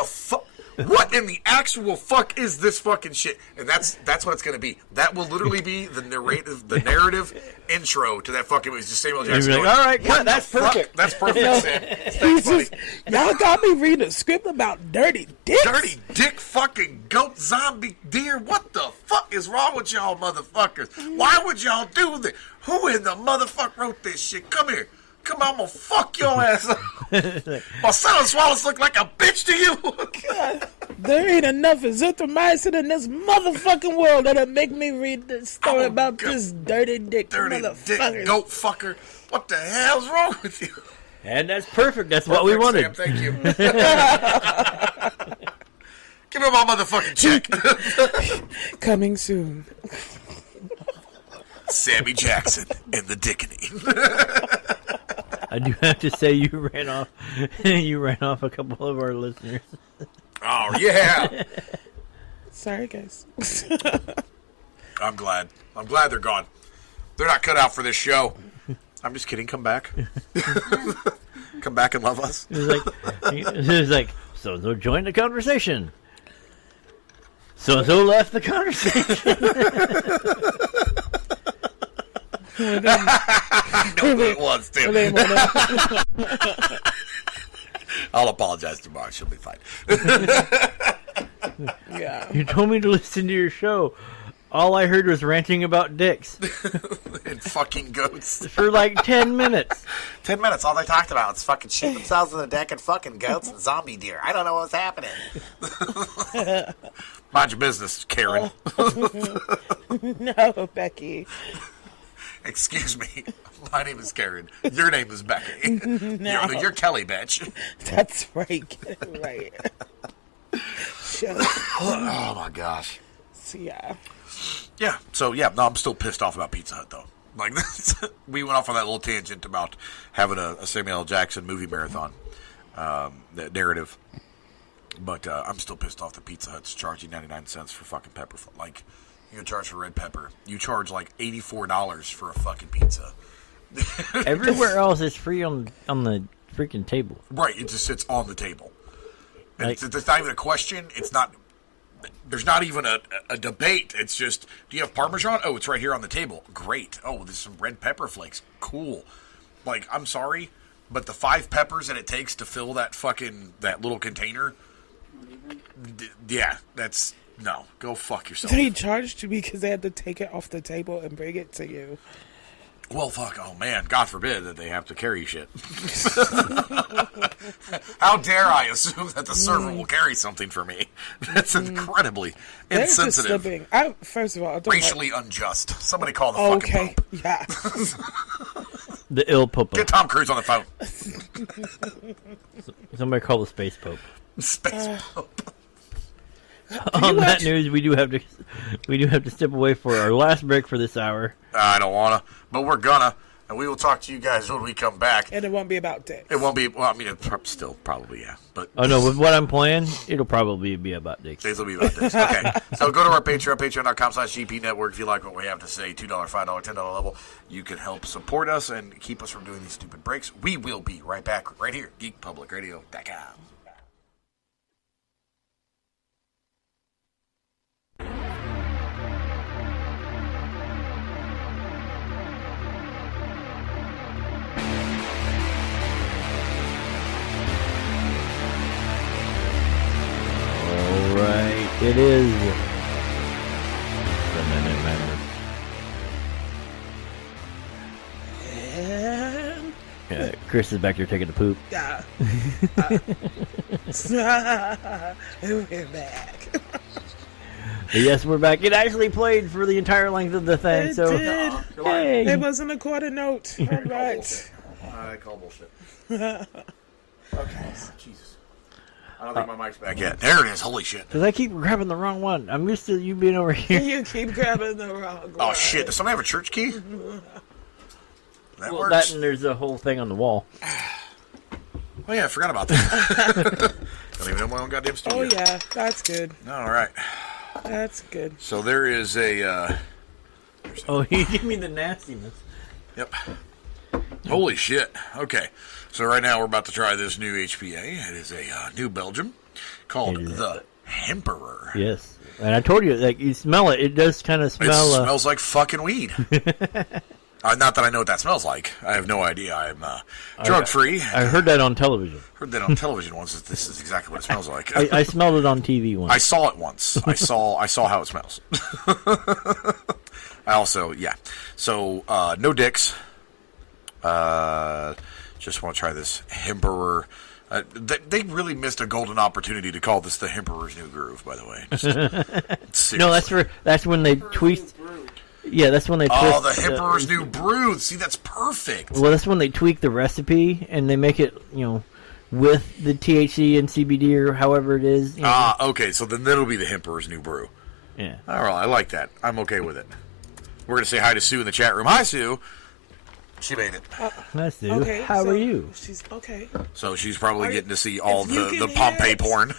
fuck? What in the actual fuck is this fucking shit? And that's what it's going to be. That will literally be the narrative intro to that fucking movie. It's just Samuel L. Jackson. You'd be like, going, all right, "What cut, that's the fuck?" perfect. That's perfect, Sam. He's Thanks, buddy. just, y'all got me reading a script about dirty dicks. Dirty dick fucking goat zombie deer. What the fuck is wrong with y'all motherfuckers? Why would y'all do this? Who in the motherfucker wrote this shit? Come here. Come on, I'm gonna fuck your ass up. My son Wallace look like a bitch to you. God, there ain't enough azithromycin in this motherfucking world that'll make me read this story about this dirty dick Dirty motherfucker. dick goat fucker. What the hell's wrong with you? And that's perfect. That's what we wanted. Sam, thank you. Give me my motherfucking check. Coming soon. Sammy Jackson in the Dickeny. I do have to say you ran off a couple of our listeners. Oh yeah. Sorry, guys. I'm glad. I'm glad they're gone. They're not cut out for this show. I'm just kidding. Come back. Come back and love us. It was like, so joined the conversation. So left the conversation. No, it was too. I'll apologize tomorrow. She'll be fine. Yeah. You told me to listen to your show. All I heard was ranting about dicks And fucking goats. for like 10 minutes. 10 minutes. All they talked about is fucking shit themselves in the deck and fucking goats and zombie deer. I don't know what's happening. Mind your business, Karen. No, Becky. Excuse me. My name is Karen. Your name is Becky. No. You're Kelly, bitch. That's right. Get it right. Shut up. Oh my gosh. So, yeah. Yeah. So yeah, no, I'm still pissed off about Pizza Hut though. Like we went off on that little tangent about having a Samuel L. Jackson movie marathon that narrative, but I'm still pissed off that Pizza Hut's charging 99 cents for fucking pepper. Like you can charge for red pepper, you charge like $84 for a fucking pizza. Everywhere else is free on the freaking table. Right, it just sits on the table. And Like- it's not even a question. It's not. There's not even a debate. It's just, do you have Parmesan? Oh, it's right here on the table. Great. Oh, there's some red pepper flakes. Cool. Like, I'm sorry, but the 5 peppers that it takes to fill that little container, yeah, that's, no. Go fuck yourself. They charged you because they had to take it off the table and bring it to you. Well, fuck. Oh, man. God forbid that they have to carry shit. How dare I assume that the server will carry something for me? That's incredibly They're just insensitive. slipping. First of all, I don't Racially unjust. Somebody call the fucking okay. Pope. Yeah. The ill popo. Get Tom Cruise on the phone. Somebody call the space pope. Space Pope. On that watch- news, we do have to step away for our last break for this hour. I don't wanna, but we're gonna, and we will talk to you guys when we come back. And it won't be about dicks. It won't be. Well, I mean, it still probably yeah, but Oh no, with what I'm playing, it'll probably be about dicks. these will be about this. Okay, so go to our Patreon, patreon.com/GP Network. If you like what we have to say, $2, $5, $10 level, you can help support us and keep us from doing these stupid breaks. We will be right back, right here, GeekPublicRadio.com. All right, it is. The Minute Madness. And, Chris is back there taking a poop. yeah. We're back. But yes, we're back. It actually played for the entire length of the thing. It so, did. hey. It wasn't a quarter note. All right. I call bullshit. Okay, Jesus. I don't think my mic's back yet. There it is. Holy shit. Because I keep grabbing the wrong one. I'm used to you being over here. You keep grabbing the wrong one. Oh shit. Does somebody have a church key? That Well, works. that and there's a whole thing on the wall. Oh yeah, I forgot about that. Don't even know my own goddamn studio. Oh, yeah. That's good. All right. That's good. So there is a. Oh, you give me the nastiness. Yep. Holy shit. Okay. So right now we're about to try this new HPA. It is a New Belgium called It is. the Emperor. Yes. And I told you, like, you smell it. It does kind of It smell. smells like fucking weed. Not that I know what that smells like. I have no idea. I'm drug free. I heard that on television. Heard that on television once. That this is exactly what it smells like. I smelled it on TV once. I saw it once. I saw how it smells. I also, yeah. So no dicks. Just want to try this Emperor. They really missed a golden opportunity to call this the Emperor's New Groove. By the way, Just, no, that's when they tweet. Yeah, that's when they twist. Oh, the Emperor's New Brew. See, that's perfect. Well, that's when they tweak the recipe and they make it, with the THC and CBD or however it is. Okay. So then that'll be the Emperor's New Brew. Yeah. All right, I like that. I'm okay with it. We're gonna say hi to Sue in the chat room. Hi, Sue. She made it. Nice, dude. Okay. How so are you? She's okay. So she's probably getting to see all if you the can Pompeii hear it. porn.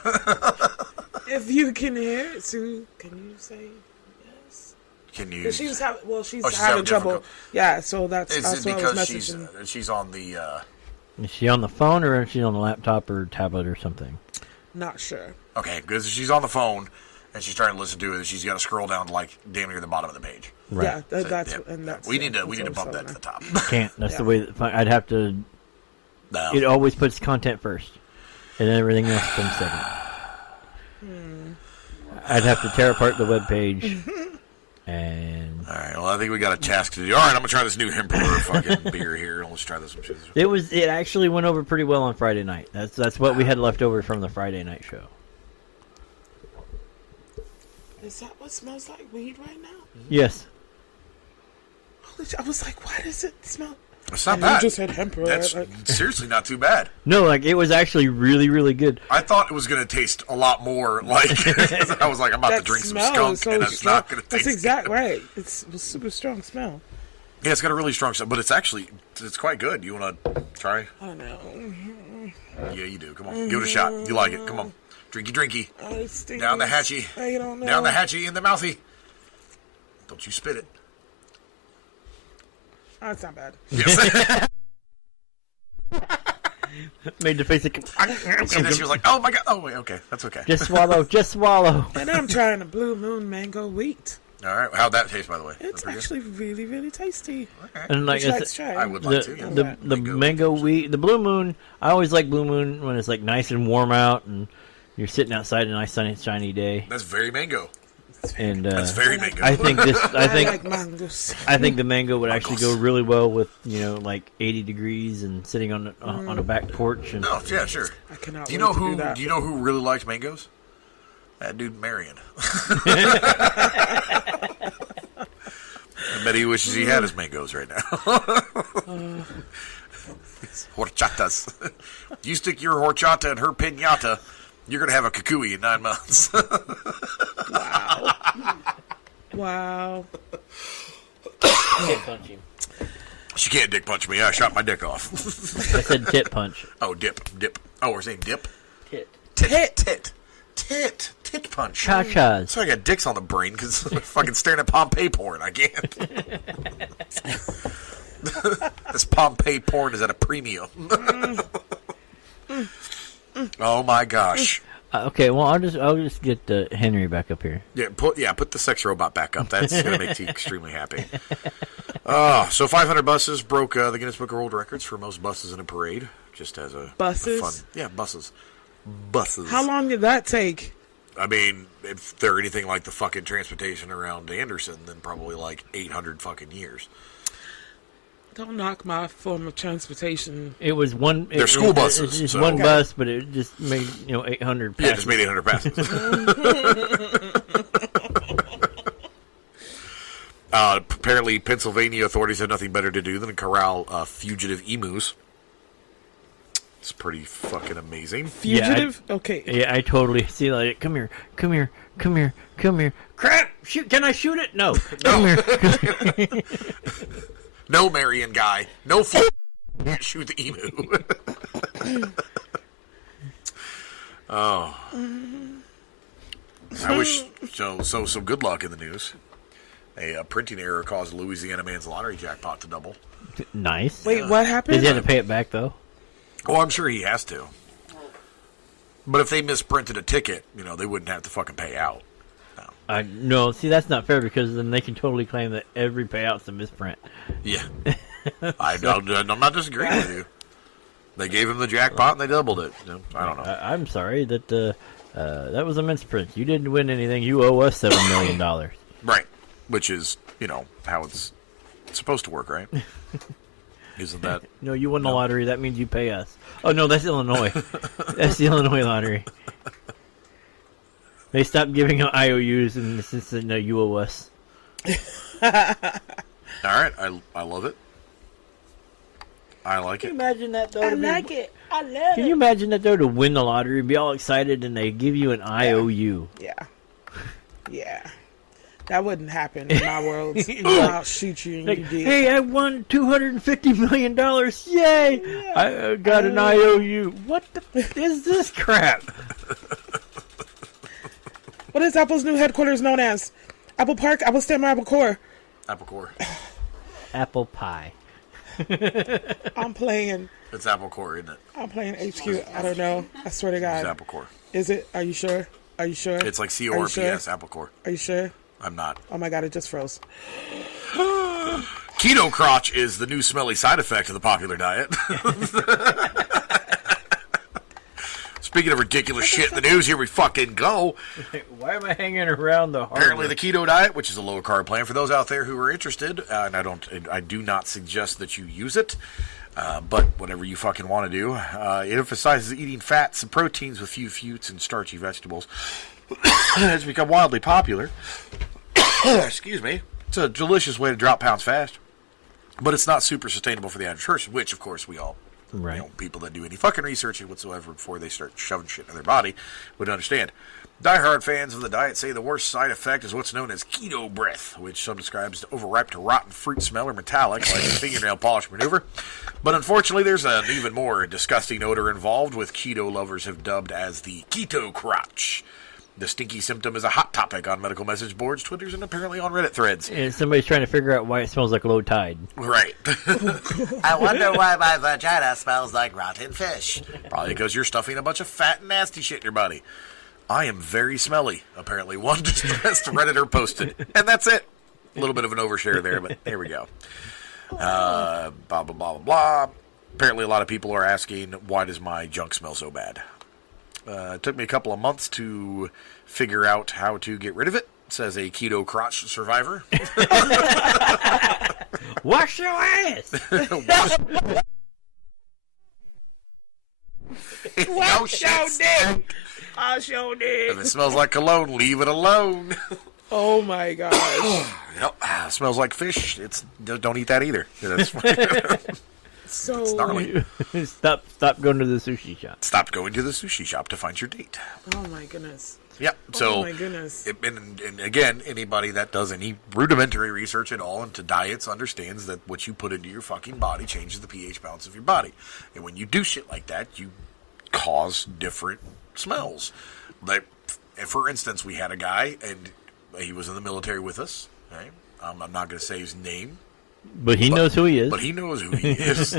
If you can hear it, Sue, can you say yes? Can you? 'Cause she was having, she's Oh, she's having having trouble. difficult- Yeah, so that's Is it why I was because messaging. she's on the? Is she on the phone or is she on the laptop or tablet or something? Not sure. Okay, because she's on the phone and she's trying to listen to it, and she's got to scroll down to like damn near the bottom of the page. Right. Yeah, So, that's yeah, and that's we need to that's bump also that to the top. Can't. That's the Yeah. way that I'd have to. No. It always puts content first, and then everything else comes second. I'd have to tear apart the web page, and All right. Well, I think we got a task to do. All right, I'm gonna try this new Emperor fucking beer here. Let's try this one. it actually went over pretty well on Friday night. That's what we had left over from the Friday night show. Is that what smells like weed right now? Yes. Holy shit, I was like, why does it smell? It's not And you bad. just said Emperor. That's Like, seriously not too bad. No, like it was actually really, really good. I thought it was gonna taste a lot more like. I was like, I'm about to that drink some smell skunk, is so and it's strong. not gonna taste. That's exact right. It's a super strong smell. Yeah, it's got a really strong smell, but it's quite good. You want to try? I know. Yeah, you do. Come on, give it a shot. You like it? Come on, drinky. I stink. Down the hatchy. I don't know. Down the hatchy in the mouthy. Don't you spit it. Oh, it's not bad. Yes. Made the face. See that she was like, "Oh my god!" Oh wait, okay, that's okay. Just swallow. Just swallow. And I'm trying a Blue Moon Mango Wheat. All right, how'd that taste, by the way? It's Pretty good? actually really, really tasty. And like Would you I like to said, try? I would like the to. Yeah. the mango wheat, the blue moon. I always like blue moon when it's like nice and warm out and you're sitting outside a nice sunny shiny day. That's very mango. And That's very mango. I think this. I think like mangoes. I think the mango would actually go Mangos. really well with like 80 degrees and sitting on a back porch. And Oh yeah, sure. I cannot Do you wait know to who? do that. Do you know who really likes mangoes? That dude Marion. I bet he wishes he had his mangoes right now. Horchatas. You stick your horchata in her pinata, you're gonna have a kukui in 9 months. Wow. Tip punch him. She can't dick punch me. I shot my dick off. I said tip punch. Oh, dip. Oh, we're saying dip. Tit. Tit punch. Cha-chas. So I got dicks on the brain because I'm fucking staring at Pompeii porn. I can't. This Pompeii porn is at a premium. Oh my gosh. Okay, well I'll just get Henry back up here. Yeah, put the sex robot back up. That's gonna make you extremely happy. So 500 buses broke the Guinness Book of World Records for most buses in a parade. Just as a Buses? fun, buses. How long did that take? I mean, if they're anything like the fucking transportation around Anderson, then probably like 800 fucking years. Don't knock my form of transportation. It was one. They're school buses, It's just so- one bus, but it just made 800. Yeah, just made 800 passes. Apparently, Pennsylvania authorities have nothing better to do than corral fugitive emus. It's pretty fucking amazing. Fugitive? Okay. Yeah, I totally see. Like, come here. Crap! Shoot! Can I shoot it? No. Come here. No, Marion guy. No can't shoot the emu. Oh. I wish so some good luck in the news. A printing error caused Louisiana man's lottery jackpot to double. Nice. Wait, what happened? Did he have to pay it back though? Oh, I'm sure he has to. But if they misprinted a ticket, they wouldn't have to fucking pay out. No. See, that's not fair because then they can totally claim that every payout's a misprint. Yeah. I'm not disagreeing with you. They gave him the jackpot and they doubled it. I don't know. I'm sorry that that was a misprint. You didn't win anything. You owe us $7 million. Right. Which is, how it's supposed to work, right? Isn't that? No, you won the lottery. That means you pay us. Oh, no, that's Illinois. That's the Illinois lottery. They stopped giving out IOUs and since no, you owe us. All right. I love it. I like Can you it. imagine that, though? I like it. I love Can you imagine that, though, to win the lottery, be all excited, and they give you an IOU? Yeah. Yeah. That wouldn't happen in my world. I'll shoot you and Like, you did. hey, I won $250 million. Yay! Yeah. I got an IOU. What the f is this crap? What is Apple's new headquarters known as? Apple Park, Apple Stemmer, Apple Core. Apple Core. Apple pie. I'm playing It's Apple Core, isn't it? HQ. I don't know. I swear to It's God. Apple Core. Is it? Are you sure? Are you sure? It's like Are you sure? CORPS, Apple Core. Are you sure? I'm not. Oh my God, it just froze. Keto crotch is the new smelly side effect of the popular diet. Speaking of ridiculous shit in the news, here we fucking go. Why am I hanging around the harbor? Apparently, the keto diet, which is a lower carb plan for those out there who are interested, and I do not suggest that you use it, but whatever you fucking want to do, it emphasizes eating fats and proteins with few fruits and starchy vegetables. It's become wildly popular. Excuse me. It's a delicious way to drop pounds fast, but it's not super sustainable for the average person, which, of course, we all. Right. People that do any fucking research whatsoever before they start shoving shit in their body would understand. Diehard fans of the diet say the worst side effect is what's known as keto breath, which some describe as overripe to rotten fruit smell or metallic, like a fingernail polish maneuver. But unfortunately, there's an even more disgusting odor involved, with keto lovers have dubbed as the keto crotch. The stinky symptom is a hot topic on medical message boards, Twitters, and apparently on Reddit threads. And somebody's trying to figure out why it smells like low tide. Right. I wonder why my vagina smells like rotten fish. Probably because you're stuffing a bunch of fat and nasty shit in your body. I am very smelly, apparently one distressed Redditor posted. And that's it. A little bit of an overshare there, but there we go. Blah, blah, blah, blah, blah. Apparently a lot of people are asking, why does my junk smell so bad? It took me a couple of months to figure out how to get rid of it. says a keto crotch survivor. Wash your ass. Wash your dick. Wash your If dick. it smells like cologne, leave it alone. Oh my gosh. Yep. Smells like fish. Don't eat that either. That's So, gnarly. Stop going to the sushi shop. Stop going to the sushi shop to find your date. oh my goodness. Yep. So, Oh my goodness. and again, anybody that does any rudimentary research at all into diets understands that what you put into your fucking body changes the pH balance of your body. And when you do shit like that, you cause different smells. Like, for instance, we had a guy, and he was in the military with us. Right? I'm not going to say his name, But he knows who he is. but he knows who he is.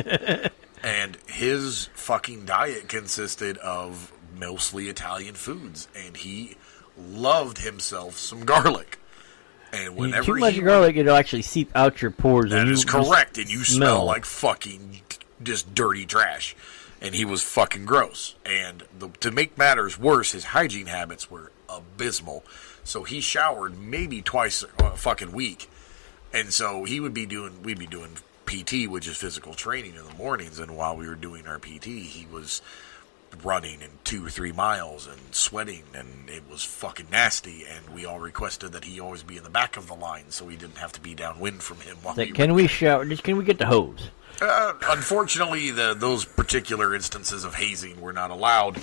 And his fucking diet consisted of mostly Italian foods, and he loved himself some garlic. And whenever Too much he garlic, it'll actually seep out your pores. that and is you correct, and you smell like fucking just dirty trash. And he was fucking gross. And to make matters worse, his hygiene habits were abysmal. So he showered maybe twice a fucking week. And so we'd be doing PT, which is physical training, in the mornings. And while we were doing our PT, he was running in 2 or 3 miles and sweating, and it was fucking nasty. And we all requested that he always be in the back of the line, so we didn't have to be downwind from him while Like, we can were we shower? Can we get the hose? Unfortunately, those particular instances of hazing were not allowed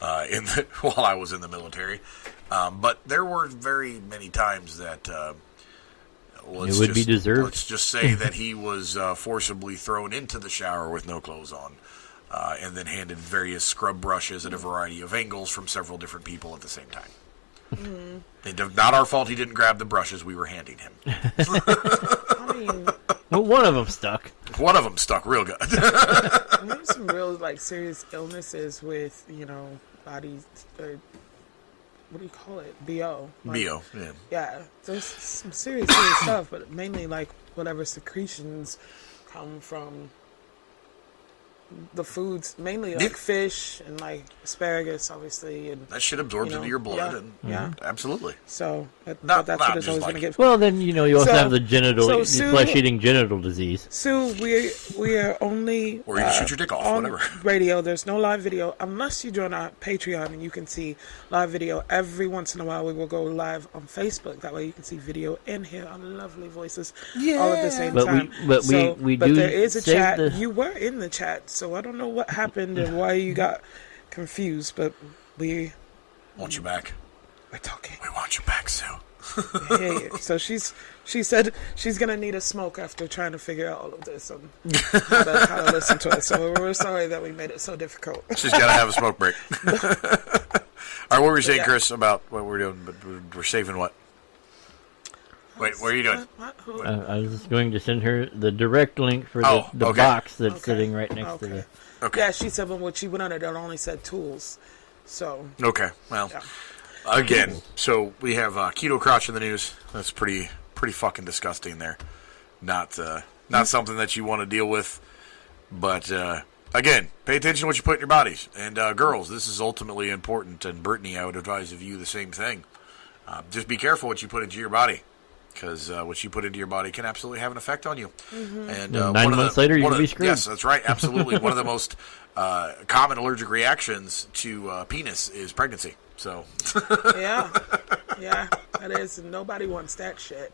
while I was in the military. But there were very many times that It would be deserved. Let's just say that he was forcibly thrown into the shower with no clothes on, and then handed various scrub brushes at a variety of angles from several different people at the same time. And not our fault he didn't grab the brushes we were handing him. I mean, Well, one of them stuck. One of them stuck real good. there's some real like serious illnesses with bodies. What do you call it? BO. Like, BO, yeah. Yeah, there's some serious stuff, but mainly like whatever secretions come from the foods, mainly like Yeah. fish and like asparagus, obviously, and That shit absorbs into your blood, yeah, and yeah. Absolutely. So that Not shit is just always like- gonna get. Well, then you also So- have the so Sue- flesh-eating genital disease. Sue, we are only Or you can shoot your dick off, on whatever. radio. There's no live video unless you join our Patreon, and you can see live video. Every once in a while, we will go live on Facebook. That way, you can see video and hear our lovely voices all at the same But time. we but do there is a save chat. the- You were in the chat, so I don't know what happened and why you got confused. But we're Want you back? talking. We want you back, Sue. Yeah. So she said she's gonna need a smoke after trying to figure out all of this and how to listen to it. So we're sorry that we made it so difficult. She's got to have a smoke break. All right, what were you saying, Yeah. Chris, about what we're doing? But we're saving what? Wait, what are you doing? Who? I was just going to send her the direct link for Oh, the okay. box that's Okay. sitting right next to Okay. the. Okay. Yeah, she said when she went on it only said tools. So Okay. Well, yeah. again, so we have keto crotch in the news. That's pretty fucking disgusting. There, not something that you want to deal with. But again, pay attention to what you put in your bodies. And girls, this is ultimately important. And Brittany, I would advise of you the same thing. Just be careful what you put into your body, because what you put into your body can absolutely have an effect on you. And 9 one of months later, you one could of be the- screwed. Yes, that's right. Absolutely, one of the most common allergic reactions to penis is pregnancy. So, Yeah. Yeah, that is. Nobody wants that shit.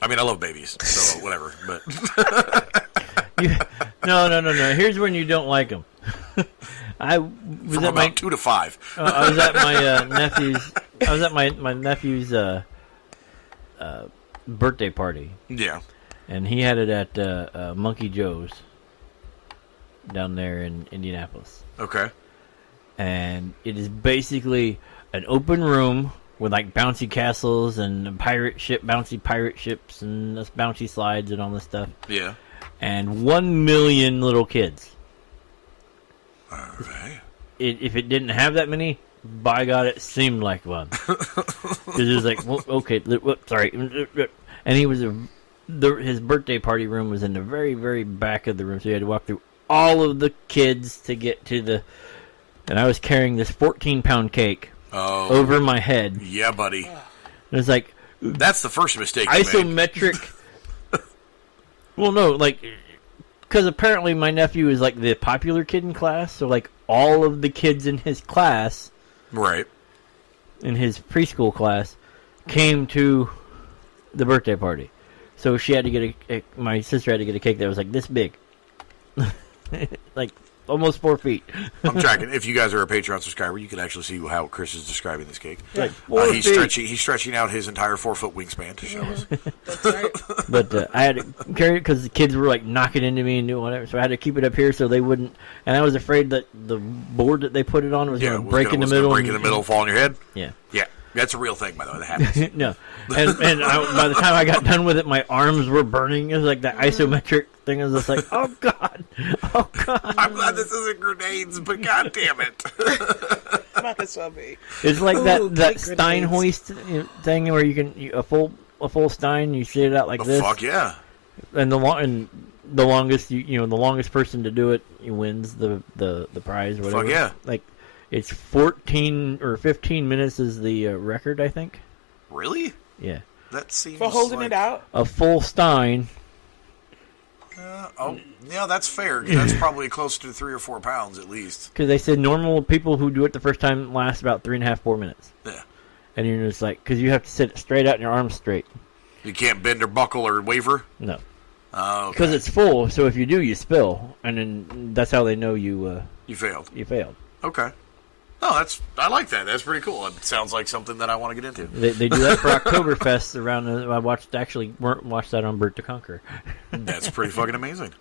I mean, I love babies, so whatever. But No. Here's when you don't like them. I was from at about my 2 to 5. I was at my nephew's. I was at my nephew's birthday party, Yeah. and he had it at Monkey Joe's down there in Indianapolis. Okay. And it is basically an open room with like bouncy castles and bouncy pirate ships and bouncy slides and all this stuff, Yeah. and 1 million little kids. All right. If it didn't have that many, by God, it seemed like one. Because it was like, well, okay, sorry, and he was his birthday party room was in the very, very back of the room, so you had to walk through all of the kids to get to the. And I was carrying this 14-pound cake Oh. over my head, Yeah, buddy. It's like That's the first mistake you make. isometric. Well, no, like, because apparently my nephew is like the popular kid in class, so like all of the kids in his class, Right. in his preschool class, came to the birthday party. So she had to get my sister had to get a cake that was like this big, like almost 4 feet. I'm tracking. If you guys are a Patreon subscriber, you can actually see how Chris is describing this cake. Like 4 He's feet. stretching out his entire 4-foot wingspan to show us. That's right. But I had to carry it because the kids were like knocking into me and doing whatever. So I had to keep it up here so they wouldn't. And I was afraid that the board that they put it on was Yeah, going to break in the middle. Break in the middle, fall on your head. Yeah. Yeah, that's a real thing, by the way. That happens. No. And by the time I got done with it, my arms were burning. It was like that isometric thing. I was just like, oh, God. Oh, God. I'm glad this isn't grenades, but god damn it. Might as well be. It's like Ooh, that cake Steinhoist thing where you can, a full Stein, you sit it out like Oh, this. fuck yeah. And the longest, the longest person to do it wins the prize or whatever. Fuck yeah. Like, it's 14 or 15 minutes is the record, I think. Really? Yeah. That seems For holding like, it out? A full Stein. Yeah, that's fair. 'Cause that's probably close to 3 or 4 pounds at least. Because they said normal people who do it the first time last about 3.5, 4 minutes. Yeah. And you're just like, because you have to sit straight out and your arms straight. You can't bend or buckle or waver? No. Oh, Because okay. it's full, so if you do, you spill. And then that's how they know you You failed. Okay. No, I like that. That's pretty cool. It sounds like something that I want to get into. They do that for Oktoberfest around. I watched that on Bert to Conquer, That's pretty fucking amazing.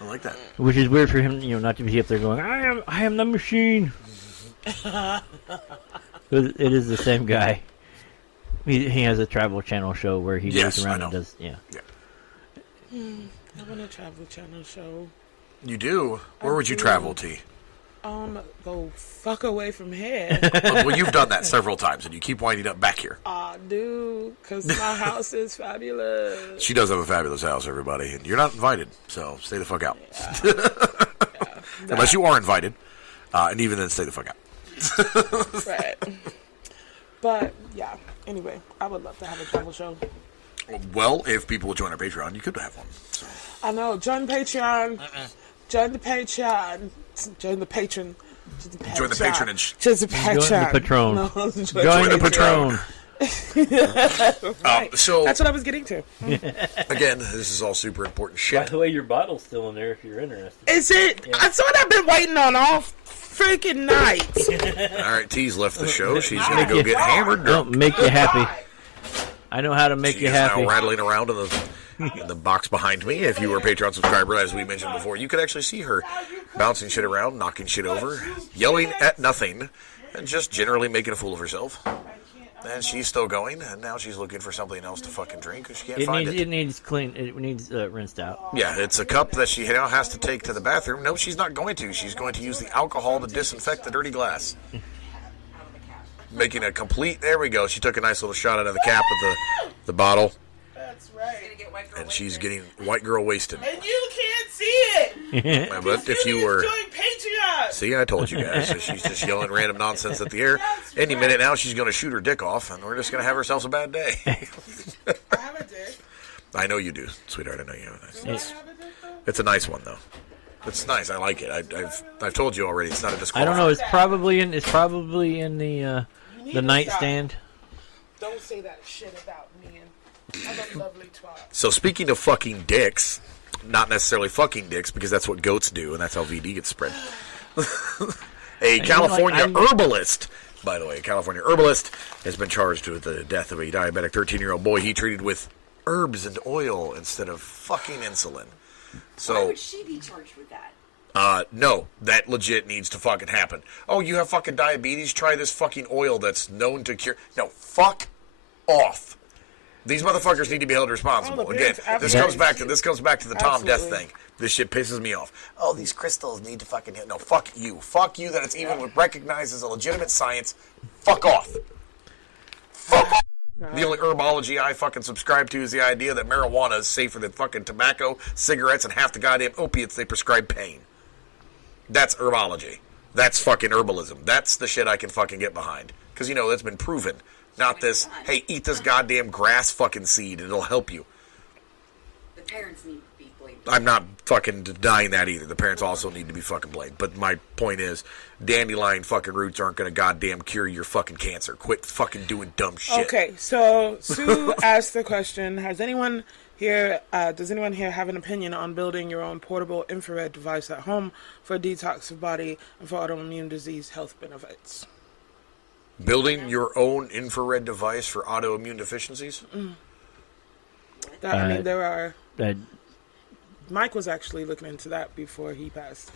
I like that. which is weird for him, not to be up there going, I am the machine. It is the same guy. He has a Travel Channel show where he Yes, goes I around know. and does I want a Travel Channel show. You do? Where would you travel, T? Go fuck away from here. Well, you've done that several times, and you keep winding up back here. I do, because my house is fabulous. She does have a fabulous house, everybody, and you're not invited, so stay the fuck out. Unless you are invited, and even then, stay the fuck out. Right. But, yeah. Anyway, I would love to have a travel show. Well, if people will join our Patreon, you could have one. So. I know. Join Patreon. Join the Patreon. Join the patron. Join the patronage. Join the patron. Join the patron. No, Join the Patron. Right. So, That's what I was getting to. again, this is all super important By shit. the way, your bottle's still in there if you're interested. Is it? That's what I've been waiting on all freaking night. All right, T's left the show. She's going to go get hammered. Don't make you happy. I know how to make She you is happy. now rattling around in the box behind me. If you were a Patreon subscriber, as we mentioned before, you could actually see her bouncing shit around, knocking shit over, yelling at nothing, and just generally making a fool of herself. And she's still going, and now she's looking for something else to fucking drink because she can't find it. It needs clean. It needs rinsed out. Yeah, it's a cup that she now has to take to the bathroom. No, she's not going to. She's going to use the alcohol to disinfect the dirty glass. Making a complete... There we go. She took a nice little shot out of the cap of the bottle, That's right. and she's getting white girl wasted. And you can't see it. But if you were... Join Patreon. See, I told you guys. So she's just yelling random nonsense at the air. Any minute now, she's going to shoot her dick off, and we're just going to have ourselves a bad day. I have a dick. I know you do, sweetheart. I know you have a nice. Do I have a dick, though? It's a nice one, though. It's nice. I like it. I've told you already. It's not a I disqualifier. don't know. It's probably in the need to nightstand. Don't say that shit about me. I'm a lovely twat. So speaking of fucking dicks, not necessarily fucking dicks, because that's what goats do, and that's how VD gets spread. A California herbalist, by the way, a California herbalist has been charged with the death of a diabetic 13-year-old boy he treated with herbs and oil instead of fucking insulin. Why So, would she be charged with that? no, that legit needs to fucking happen. Oh, you have fucking diabetes? Try this fucking oil that's known to cure. No, fuck off. These motherfuckers need to be held responsible. Oh, the Again, parents this comes back to the Tom Death Absolutely. thing. This shit pisses me off. Oh, these crystals need to fucking hit. No, fuck you. Fuck you that it's even recognized as a legitimate science. Fuck off. Fuck off. The only herbology I fucking subscribe to is the idea that marijuana is safer than fucking tobacco, cigarettes, and half the goddamn opiates they prescribe pain. That's herbology. That's fucking herbalism. That's the shit I can fucking get behind. Because, that's been proven Not this, hey, eat this goddamn grass fucking seed. It'll help you. The parents need to be blamed. I'm not fucking denying that either. The parents also need to be fucking blamed. But my point is, dandelion fucking roots aren't going to goddamn cure your fucking cancer. Quit fucking doing dumb shit. Okay, so Sue asked the question: does anyone here have an opinion on building your own portable infrared device at home for detox of body and for autoimmune disease health benefits? Building your own infrared device for autoimmune deficiencies? I mean, there are. I, Mike was actually looking into that before he passed.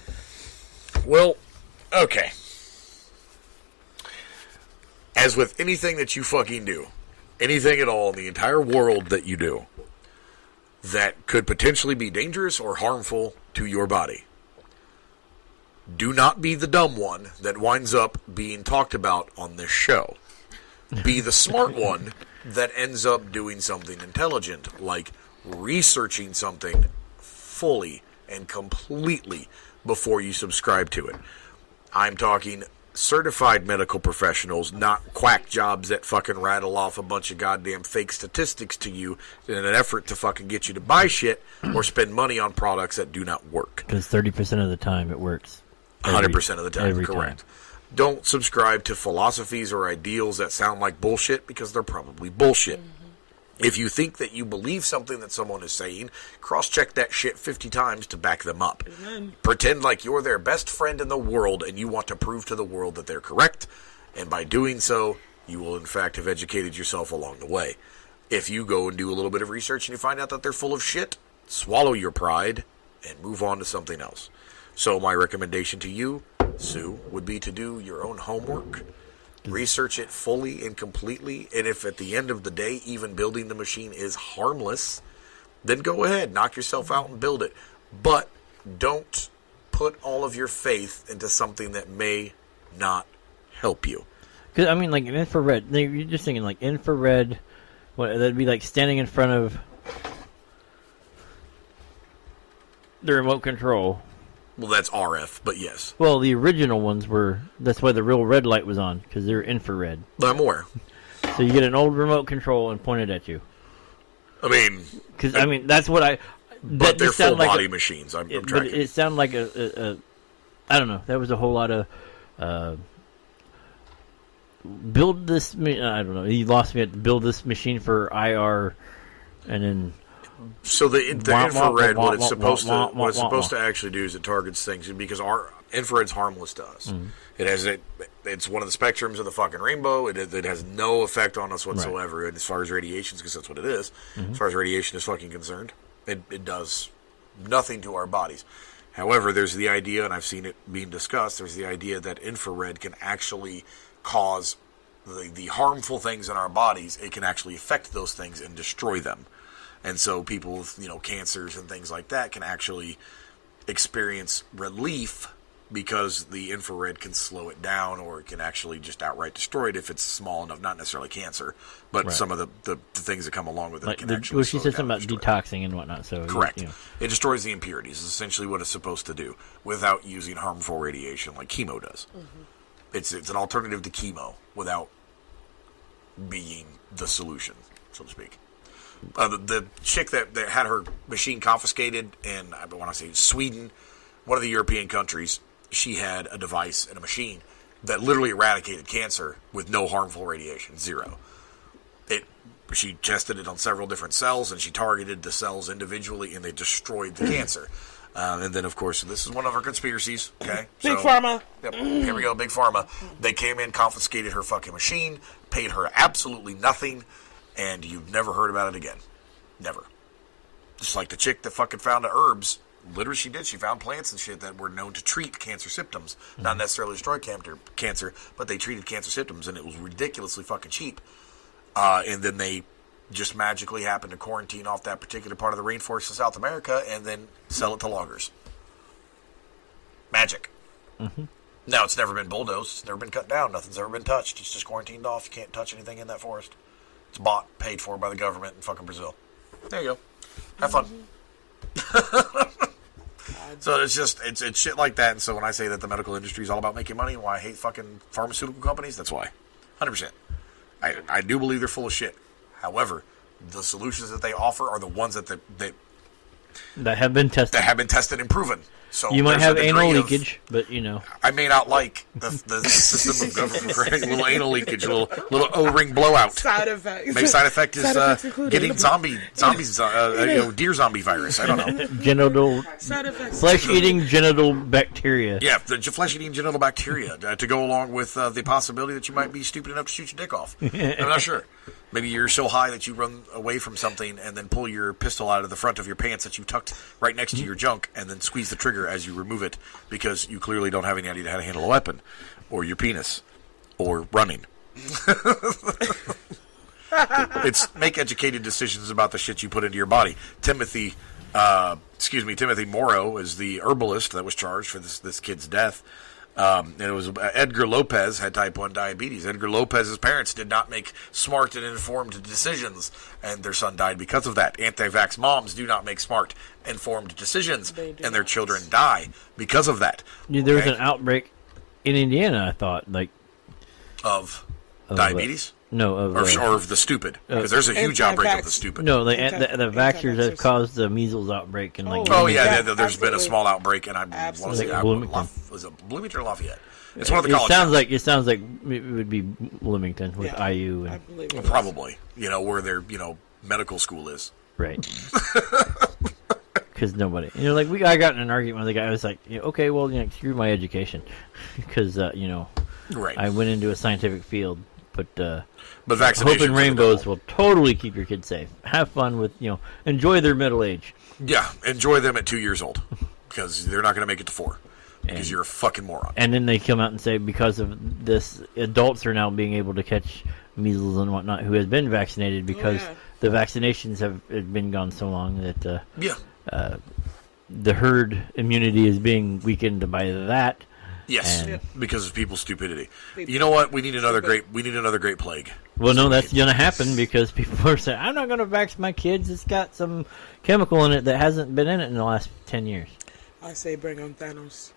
Well, okay. As with anything that you fucking do, anything at all in the entire world that you do that could potentially be dangerous or harmful to your body, do not be the dumb one that winds up being talked about on this show. Be the smart one that ends up doing something intelligent, like researching something fully and completely before you subscribe to it. I'm talking certified medical professionals, not quack jobs that fucking rattle off a bunch of goddamn fake statistics to you in an effort to fucking get you to buy shit or spend money on products that do not work. because 30% of the time it works. 100% of the time, every correct. time. Don't subscribe to philosophies or ideals that sound like bullshit because they're probably bullshit. If you think that you believe something that someone is saying, cross-check that shit 50 times to back them up. Pretend like you're their best friend in the world and you want to prove to the world that they're correct, and by doing so, you will in fact have educated yourself along the way. If you go and do a little bit of research and you find out that they're full of shit, swallow your pride and move on to something else. So my recommendation to you, Sue, would be to do your own homework, research it fully and completely, and if at the end of the day even building the machine is harmless, then go ahead, knock yourself out and build it. But don't put all of your faith into something that may not help you. Because I mean, like an infrared. You're just thinking like infrared. What that'd be like standing in front of the remote control. Well, that's RF, but yes. Well, the original ones were. That's why the real red light was on, because they're infrared. I'm aware. So you get an old remote control and point it at you. I mean, Because I mean, that's what I. but they're just sounded full like body machines. I'm But tracking. it sounded like a I don't know. That was a whole lot of build this. I don't know. He lost me at build this machine for IR, and then So the Wah, wah, infrared, wah, what it's wah, supposed wah, to wah, what it's wah, supposed wah. to actually do is it targets things because our infrared's harmless to us. It has it's one of the spectrums of the fucking rainbow. It has no effect on us whatsoever. And as far as radiation, because that's what it is. As far as radiation is fucking concerned, it does nothing to our bodies. However, there's the idea, and I've seen it being discussed. There's the idea that infrared can actually cause the harmful things in our bodies. It can actually affect those things and destroy them. And so people with, cancers and things like that can actually experience relief because the infrared can slow it down, or it can actually just outright destroy it if it's small enough, not necessarily cancer, but some of the things that come along with it like can actually she slow said it down something and about destroy it. detoxing and whatnot. So Correct. It destroys the impurities. It's essentially what it's supposed to do without using harmful radiation like chemo does. It's an alternative to chemo without being the solution, so to speak. The chick that had her machine confiscated in, I want to say, Sweden, one of the European countries, she had a device and a machine that literally eradicated cancer with no harmful radiation, zero. She tested it on several different cells, and she targeted the cells individually, and they destroyed the cancer. And then, of course, this is one of our conspiracies. Okay, Big Pharma. Yep, here we go, Big Pharma. They came in, confiscated her fucking machine, paid her absolutely nothing, and you've never heard about it again. Never. Just like the chick that fucking found the herbs. Literally, she did. She found plants and shit that were known to treat cancer symptoms. Not necessarily destroy cancer, but they treated cancer symptoms, and it was ridiculously fucking cheap. And then they just magically happened to quarantine off that particular part of the rainforest of South America and then sell it to loggers. Magic. Now, it's never been bulldozed. It's never been cut down. Nothing's ever been touched. It's just quarantined off. You can't touch anything in that forest. It's bought, paid for by the government in fucking Brazil. There you go. Have fun. So it's shit like that. And so when I say that the medical industry is all about making money, why I hate fucking pharmaceutical companies, that's why. 100%. I do believe they're full of shit. However, the solutions that they offer are the ones that That have been tested. that have been tested and proven. So You might there's have a anal degree of- leakage, but you know. I may not like the system of government, right? A little anal leakage, a little O-ring blowout. Side effects. Maybe side effect is Side effects included. getting deer zombie virus. I don't know. Genital, Side effects. flesh-eating genital bacteria. Yeah, the flesh-eating genital bacteria to go along with the possibility that you might be stupid enough to shoot your dick off. I'm not sure. Maybe you're so high that you run away from something and then pull your pistol out of the front of your pants that you tucked right next to your junk and then squeeze the trigger as you remove it because you clearly don't have any idea how to handle a weapon or your penis or running. It's make educated decisions about the shit you put into your body. Timothy Morrow is the herbalist that was charged for this kid's death. And it was Edgar Lopez had type 1 diabetes. Edgar Lopez's parents did not make smart and informed decisions, and their son died because of that. Anti-vax moms do not make smart, informed decisions, and their children die because of that. Yeah, there was Okay? an outbreak in Indiana, I thought, of of, diabetes no, of or of the stupid, because there's a huge outbreak of the Anti-vax. stupid. no, the Anti-vaxxers. vaxxers have caused the measles outbreak and like. Oh yeah, Yeah, there's been a absolutely. small outbreak, and I want to Absolutely. say Like Bloomington. was it Bloomington or Lafayette? It's one of the It college sounds towns. like it would be Bloomington with Yeah. IU I and believe it. Probably, where their medical school is. right. Because nobody, I got in an argument with the guy. I was like, okay, well, screw my education, because Right. I went into a scientific field, but But vaccinations hope and are the rainbows devil. will totally keep your kids safe. Have fun with enjoy their middle age. Yeah, enjoy them at 2 years old because they're not going to make it to 4 because And- you're a fucking moron. And then they come out and say because of this, adults are now being able to catch measles and whatnot who has been vaccinated because yeah. the vaccinations have been gone so long that Yeah. the herd immunity is being weakened by that. Yes, And- because of people's stupidity. You know what? We need another great plague. Well, no, that's going to happen because people are saying, I'm not going to vax my kids. It's got some chemical in it that hasn't been in it in the last 10 years. I say bring on Thanos.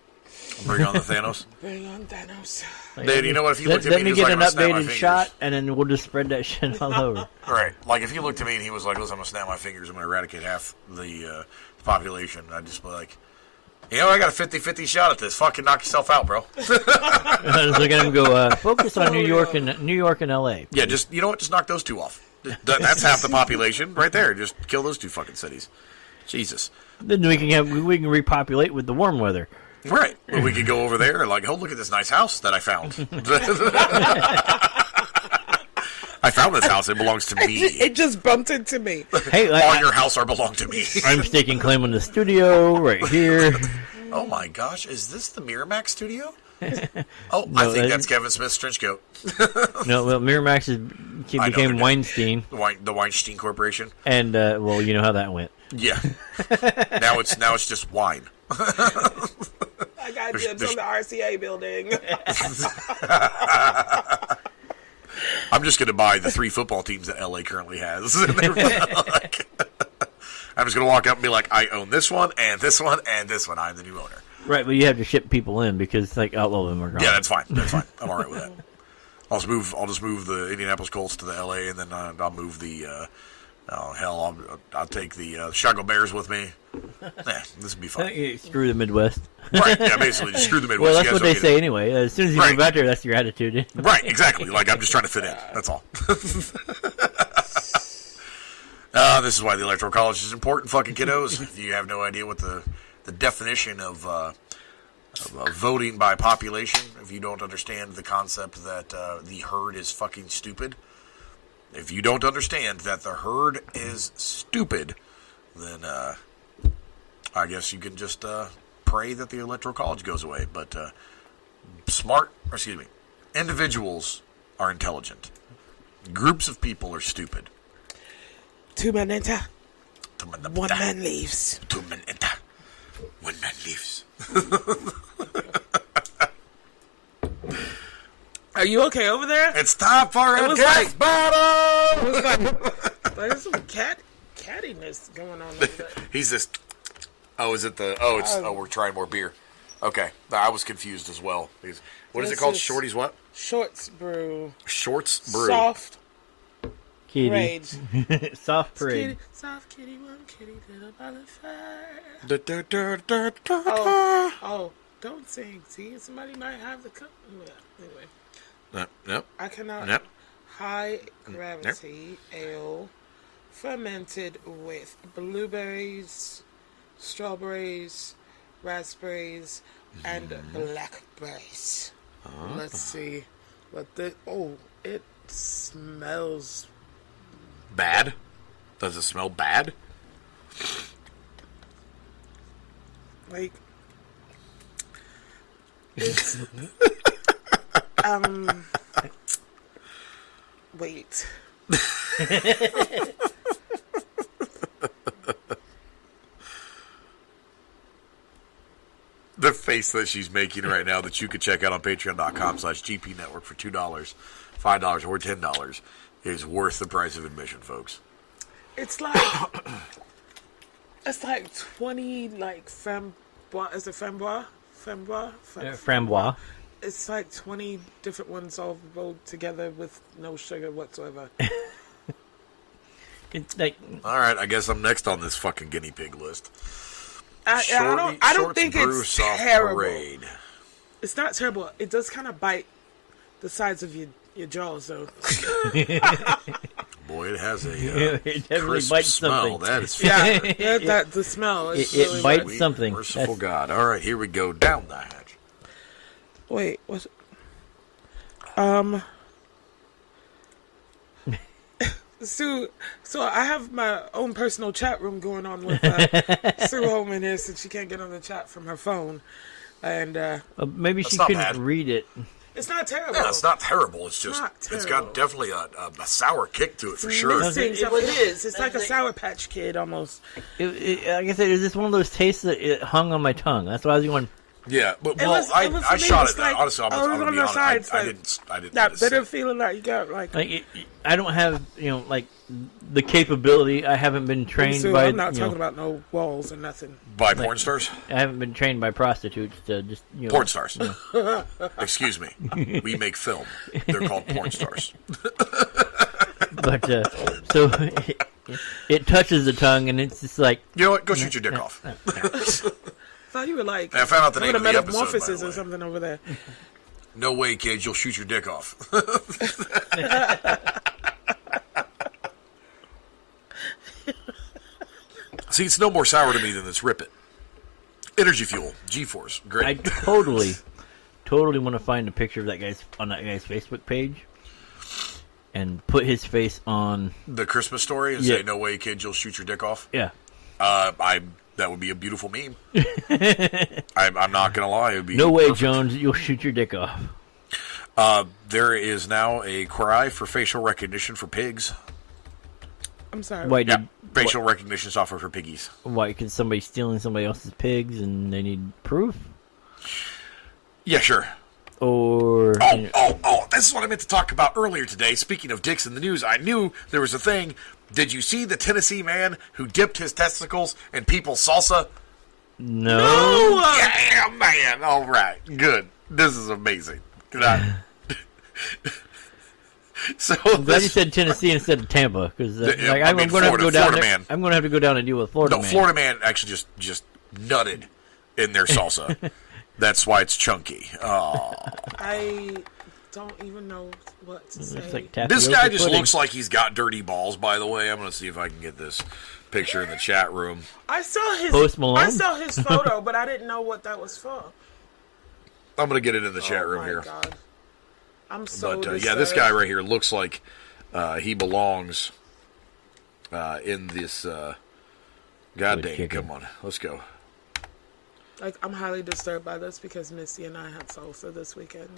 Bring on the Thanos. Bring on Thanos. Dude, you know what? If you looked at Let me me and he was get like, an I'm gonna snap my updated fingers. shot, and then we'll just spread that shit all over. Right. Like if he looked at me and he was like, listen, I'm going to snap my fingers. I'm going to eradicate half the population. I'd just be like, I got a 50-50 shot at this. Fucking knock yourself out, bro. I was looking at him go, focus on New York and L.A. Yeah, just, you know what? Just knock those two off. That's half the population right there. Just kill those two fucking cities. Jesus. Then we can repopulate with the warm weather. Right. Well, we could go over there and like, oh, look at this nice house that I found. I found this house. It belongs to me. It just bumped into me. Hey, All your house are belong to me. I'm staking claim on the studio right here. Oh my gosh, is this the Miramax studio? Oh, I No, think that's Kevin Smith's trench coat. No, well, Miramax I know became they're Weinstein, The Weinstein Corporation. and well, you know how that went. Yeah. now it's just wine. I got dibs on the RCA building. I'm just going to buy the 3 football teams that LA currently has. I'm just going to walk up and be like, I own this one and this one and this one. I'm the new owner. Right, but you have to ship people in because all of them are gone. Yeah, that's fine. That's fine. I'm all right with that. I'll just move the Indianapolis Colts to the LA, and then I'll move the. I'll take the Chicago Bears with me. This would be fun. Screw the Midwest. Right? Yeah, basically, just screw the Midwest. Well, You that's guys what don't they get say it. anyway. As soon as you Right. move out there, that's your attitude. Right? Exactly. Like I'm just trying to fit in. That's all. This is why the Electoral College is important, fucking kiddos. If you have no idea what the definition of voting by population, if you don't understand the concept that the herd is fucking stupid, if you don't understand that the herd is stupid, then I guess you can just pray that the Electoral College goes away. But individuals are intelligent. Groups of people are stupid. 2 men enter, 1 man leaves. 2 men enter, 1 man leaves. Are you okay over there? It's time for a was death like- battle! It was like, there's some cattiness going on over there. He's just. Oh, is it the? Oh, we're trying more beer. Okay, I was confused as well. What is it This called? is- Shorty's what? Shorts brew. Shorts brew. Soft Kitty. rage. Soft parade. Kitty, soft kitty, one kitty, little butterfly. Da, da, da, da, da, da. Oh, don't sing. See, somebody might have the cup. Anyway, Nope. I cannot. Nope. High gravity ale fermented with blueberries, strawberries, raspberries, and blackberries. Let's see what the. Oh, it smells. Bad? Does it smell bad? Like it's wait. The face that she's making right now that you could check out on patreon.com/GP Network for $2, $5, or $10 is worth the price of admission, folks. It's like 20 like framboise. Is it framboise? Framboise. It's like 20 different ones all rolled together with no sugar whatsoever. It's like All right, I guess I'm next on this fucking guinea pig list. I don't Shorts think brew it's soft terrible. parade. It's not terrible. It does kind of bite the sides of your jaws, though. Boy, it has a it definitely crisp bites smell. something. That is Yeah, that the smell. Is It really bites what- something. merciful That's- God. All right, here we go down the hatch. Wait, what's Sue, so I have my own personal chat room going on with Sue Holman here since she can't get on the chat from her phone. And maybe That's she not couldn't bad. read it. it's not terrible. Yeah, it's not terrible. It's just not it's terrible. got definitely a sour kick to it for sure. Missing It some- was- it is. It's like a like- Sour Patch Kid almost. Like I said, it was just one of those tastes that it hung on my tongue. That's why I was going. Yeah, but It was- I it was for me, shot it's it. like- Honestly, I'm I was gonna on be the honest. sides, I like, didn't That let it bitter sit. feeling that you got, like. I don't have like the capability. I haven't been trained Sue, by. I'm not you talking know, about no walls or nothing. By porn stars. I haven't been trained by prostitutes to just Porn stars. Excuse me. We make film. They're called porn stars. But so it touches the tongue, and it's just like You know what? Go shoot your dick off. I thought you were like I found out the doing name a of the episode, by metamorphosis the or way. something over there. No way, kids. You'll shoot your dick off. See, it's no more sour to me than this Rip It. Energy Fuel, G-Force, I great. totally want to find a picture of that guy's on that guy's Facebook page and put his face on. The Christmas story and Yeah. say, "No way, kids, you'll shoot your dick off." Yeah, That would be a beautiful meme. I'm not gonna lie, it would be no way, perfect. Jones, you'll shoot your dick off. There is now a cry for facial recognition for pigs. I'm sorry. Why Yeah, did facial recognition software for piggies. why? Because somebody's stealing somebody else's pigs and they need proof, Yeah, sure. or you know, Oh! This is what I meant to talk about earlier today. Speaking of dicks in the news, I knew there was a thing. Did you see the Tennessee man who dipped his testicles in people's salsa? no. Yeah, man. All right. Good. This is amazing. Good eye. So I'm glad you this, said Tennessee instead of Tampa, because Yeah, like, I I'm mean, going to have to go Florida down there. man. I'm going to have to go down and deal with Florida no, man. Florida man actually just nutted in their salsa. That's why it's chunky. Oh. I don't even know what to say. It's like tapioca This guy just pudding. looks like he's got dirty balls, by the way. I'm going to see if I can get this picture in the chat room. I saw his Post Malone? I saw his photo, but I didn't know what that was for. I'm going to get it in the chat Oh room my here. God. I'm so But yeah, this guy right here looks like he belongs in this. God dang it! chicken. Come on, let's go. Like, I'm highly disturbed by this because Missy and I had salsa this weekend.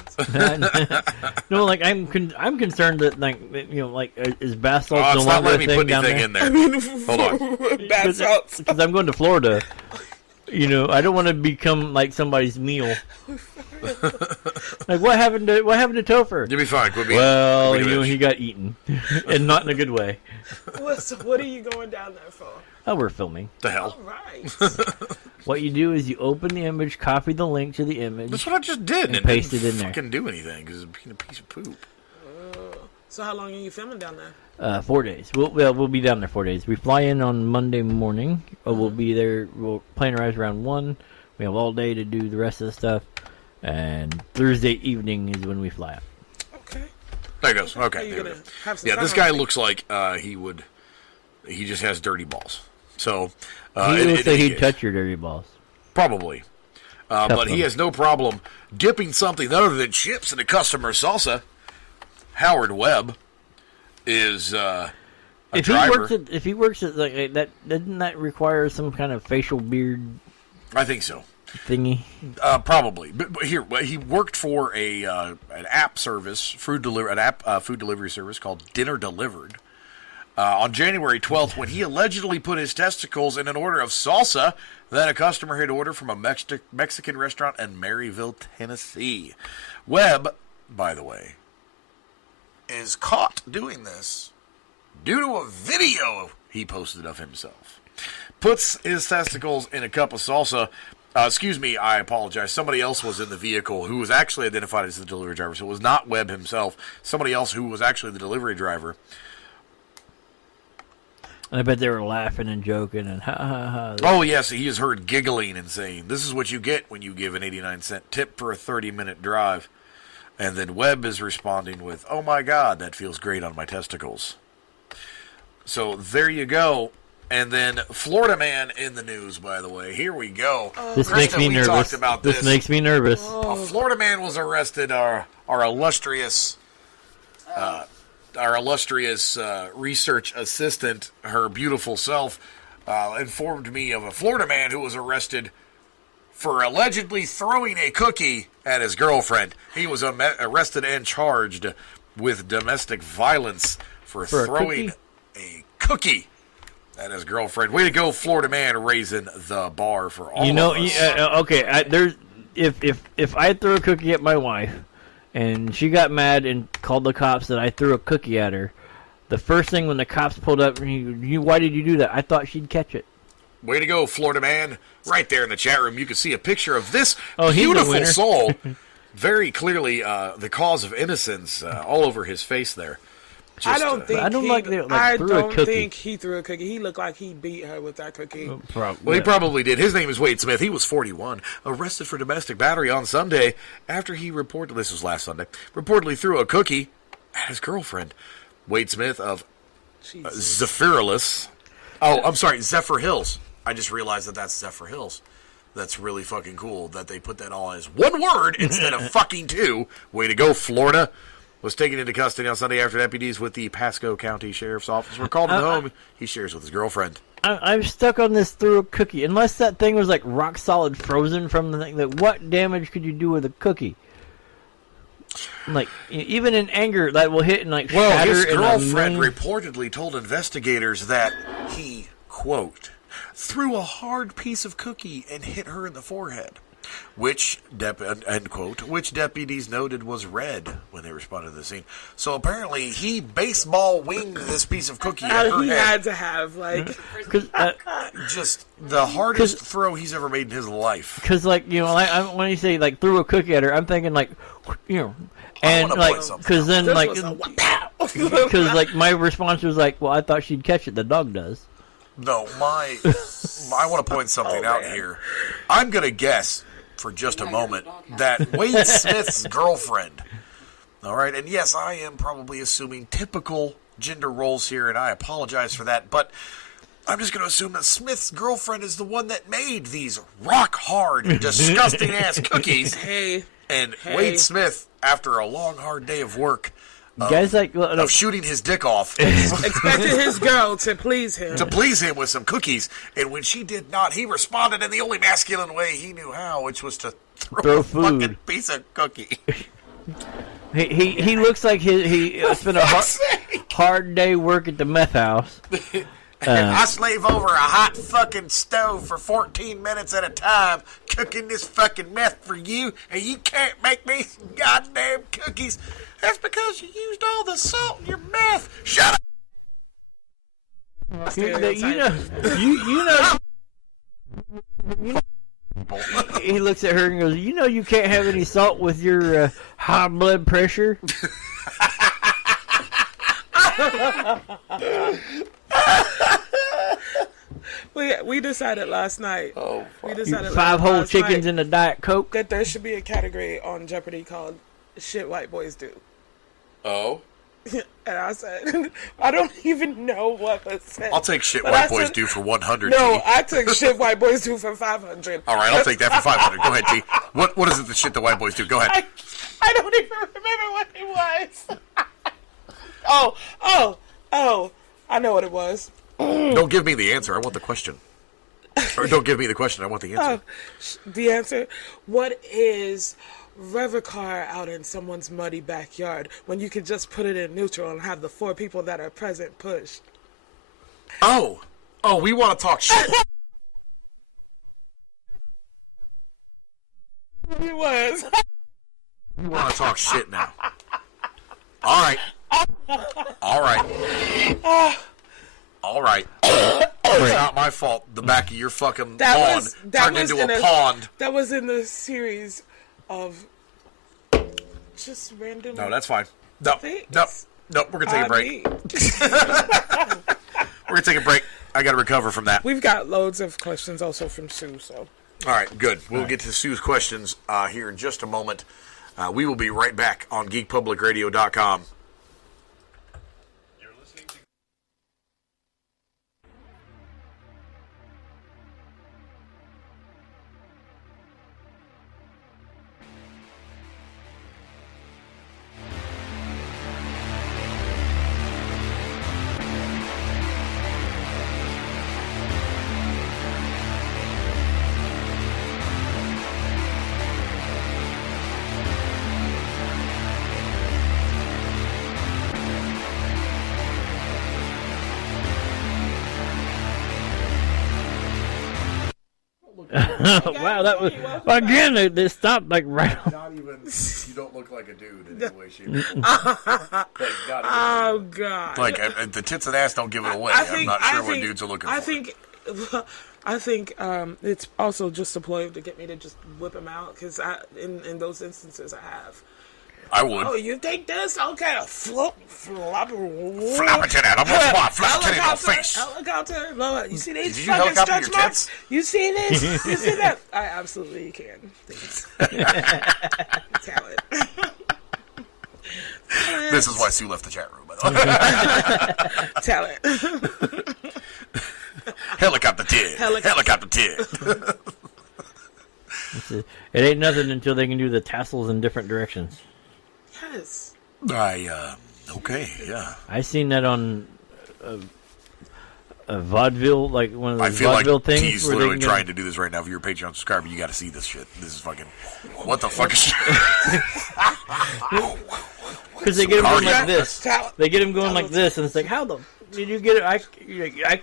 No, like I'm concerned that like like is bath salts Oh, no it's not longer a letting me thing put down anything there? in there. Hold on. Bad salts. Because I'm going to Florida. I don't want to become like somebody's meal. Like what happened to Topher? You'll be fine. Quit being. Well, quit being a bitch. he got eaten, and not in a good way. What are you going down there for? Oh, we're filming. The hell? All right. What you do is you open the image, copy the link to the image. That's what I just did. And paste it in there. Fucking do anything because it's being a piece of poop. So how long are you filming down there? 4 days. We'll be down there 4 days. We fly in on Monday morning. We'll be there. Plane arrives around 1. We have all day to do the rest of the stuff. And Thursday evening is when we fly out. Okay. There it goes. Are Okay. you There we gonna go. have some Yeah, fun this on guy it? looks like he just has dirty balls. So He in looks like any he'd case, touch your dirty balls. probably. But he them. has no problem dipping something other than chips into customer salsa. Howard Webb is a driver. If he works at like that, doesn't that require some kind of facial beard I think so. thingy? Probably, but here he worked for an app service, food delivery service called Dinner Delivered. On January 12th, when he allegedly put his testicles in an order of salsa that a customer had ordered from a Mexican restaurant in Maryville, Tennessee. Webb, by the way, is caught doing this due to a video he posted of himself. Puts his testicles in a cup of salsa. Excuse me, I apologize. Somebody else was in the vehicle who was actually identified as the delivery driver. So it was not Webb himself. Somebody else who was actually the delivery driver. And I bet they were laughing and joking and ha ha ha. Oh, yes, he is heard giggling and saying, "This is what you get when you give an 89-cent tip for a 30-minute drive." And then Webb is responding with, "Oh, my God, that feels great on my testicles." So there you go. And then Florida man in the news, by the way. Here we go. This Krista, makes me we nervous. talked about This makes me nervous. A Florida man was arrested. Our illustrious research assistant, her beautiful self, informed me of a Florida man who was arrested for allegedly throwing a cookie at his girlfriend. He was arrested and charged with domestic violence for a throwing a cookie at his girlfriend. Way to go, Florida man, raising the bar for all of us. Okay. If I threw a cookie at my wife, and she got mad and called the cops that I threw a cookie at her, the first thing when the cops pulled up, why did you do that? I thought she'd catch it. Way to go, Florida man. Right there in the chat room, you can see a picture of this Oh, he's a beautiful winner. soul. Very clearly, the cause of innocence all over his face there. I don't think I don't he, like they, like, I threw a don't cookie. think he threw a cookie. He looked like he beat her with that cookie. Well, he probably did. His name is Wade Smith. He was 41, arrested for domestic battery on Sunday after he reported, this was last Sunday, reportedly threw a cookie at his girlfriend. Wade Smith of Jesus. Zephyrless. Oh, I'm sorry, Zephyr Hills. I just realized that that's Zephyr Hills. That's really fucking cool that they put that all as one word instead of fucking two. Way to go, Florida. Was taken into custody on Sunday after deputies with the Pasco County Sheriff's Office were called to the home he shares with his girlfriend. I'm stuck on this through a cookie. Unless that thing was like rock solid frozen from the thing, that what damage could you do with a cookie? Like even in anger, that will hit and like Well, shatter. his in a girlfriend million- reportedly told investigators that he, quote, threw a hard piece of cookie and hit her in the forehead, which, end quote, which deputies noted was red when they responded to the scene. So apparently he baseball winged this piece of cookie at her He head. had to have like 'Cause, Just the hardest throw he's ever made in his life. Cause like when you say like threw a cookie at her, I'm thinking like, and wanna like point something because then this like was a pow. because like my response was like, well, I thought she'd catch it. The dog does. No, I want to point something out here. I'm going to guess for just a moment that Wade Smith's girlfriend, all right, and yes, I am probably assuming typical gender roles here, and I apologize for that, but I'm just going to assume that Smith's girlfriend is the one that made these rock-hard, disgusting-ass cookies, Hey, and Hey. Wade Smith, after a long, hard day of work, Guys like look, of shooting his dick off, expected his girl to please him. to please him with some cookies, and when she did not, he responded in the only masculine way he knew how, which was to throw a food. fucking piece of cookie. he looks like he spent a hard day work at the meth house. I slave over a hot fucking stove for 14 minutes at a time, cooking this fucking meth for you, and you can't make me some goddamn cookies. That's because you used all the salt in your meth. Shut up! He looks at her and goes, "You know, you can't have any salt with your high blood pressure." We decided last night. Oh, We decided Five whole last chickens night in a Diet Coke. that there should be a category on Jeopardy called "Shit White Boys Do." Oh. And I said, I don't even know what was said. I'll take shit But white I boys said- do for 100. No, T. I took "Shit White Boys Do" for 500. All right, I'll take that for 500. Go ahead, T. What is it the shit the white boys do? Go ahead. I don't even remember what it was. oh, I know what it was. Don't give me the answer. I want the question. Or don't give me the question. I want the answer. The answer: what is rev a car out in someone's muddy backyard when you could just put it in neutral and have the 4 people that are present push? Oh, we want to talk shit. It was. We want to talk shit now. All right. It's not my fault. The back of your fucking lawn turned into a pond. That was in the series of just random. No, that's fine. No. Thanks. We're gonna take a break. mean, We're gonna take a break. I gotta recover from that. We've got loads of questions also from Sue. So All right, good. We'll get to Sue's questions here in just a moment. We will be right back on GeekPublicRadio.com. Wow, that was again. They stopped like right. Not even. You don't look like a dude in any way, shape, or form. oh god, Like the tits and ass don't give it away. I'm not sure what dudes are looking for. I think it's also just a ploy to get me to just whip him out because in those instances I have. I would. Oh, you think this? Okay, flop Flap it to that. I'm gonna spot. Flap it to your face. Helicopter. Lower. You see these Did you fucking helicopter stretch your marks? tits? You see this? You see that? I absolutely can. Thanks. Talent. This is why Sue left the chat room, by the way. Talent. Helicopter tit. Helicopter tit. It ain't nothing until they can do the tassels in different directions. Yes. Okay, yeah. I seen that on a vaudeville, like one of I those feel like vaudeville things. T's where literally they can trying to do this right now. If you're a Patreon subscriber, you got to see this shit. This is fucking. What the fuck is shit? because they get him going like this. Talent. They get him going like this, and it's like, how the did you get it?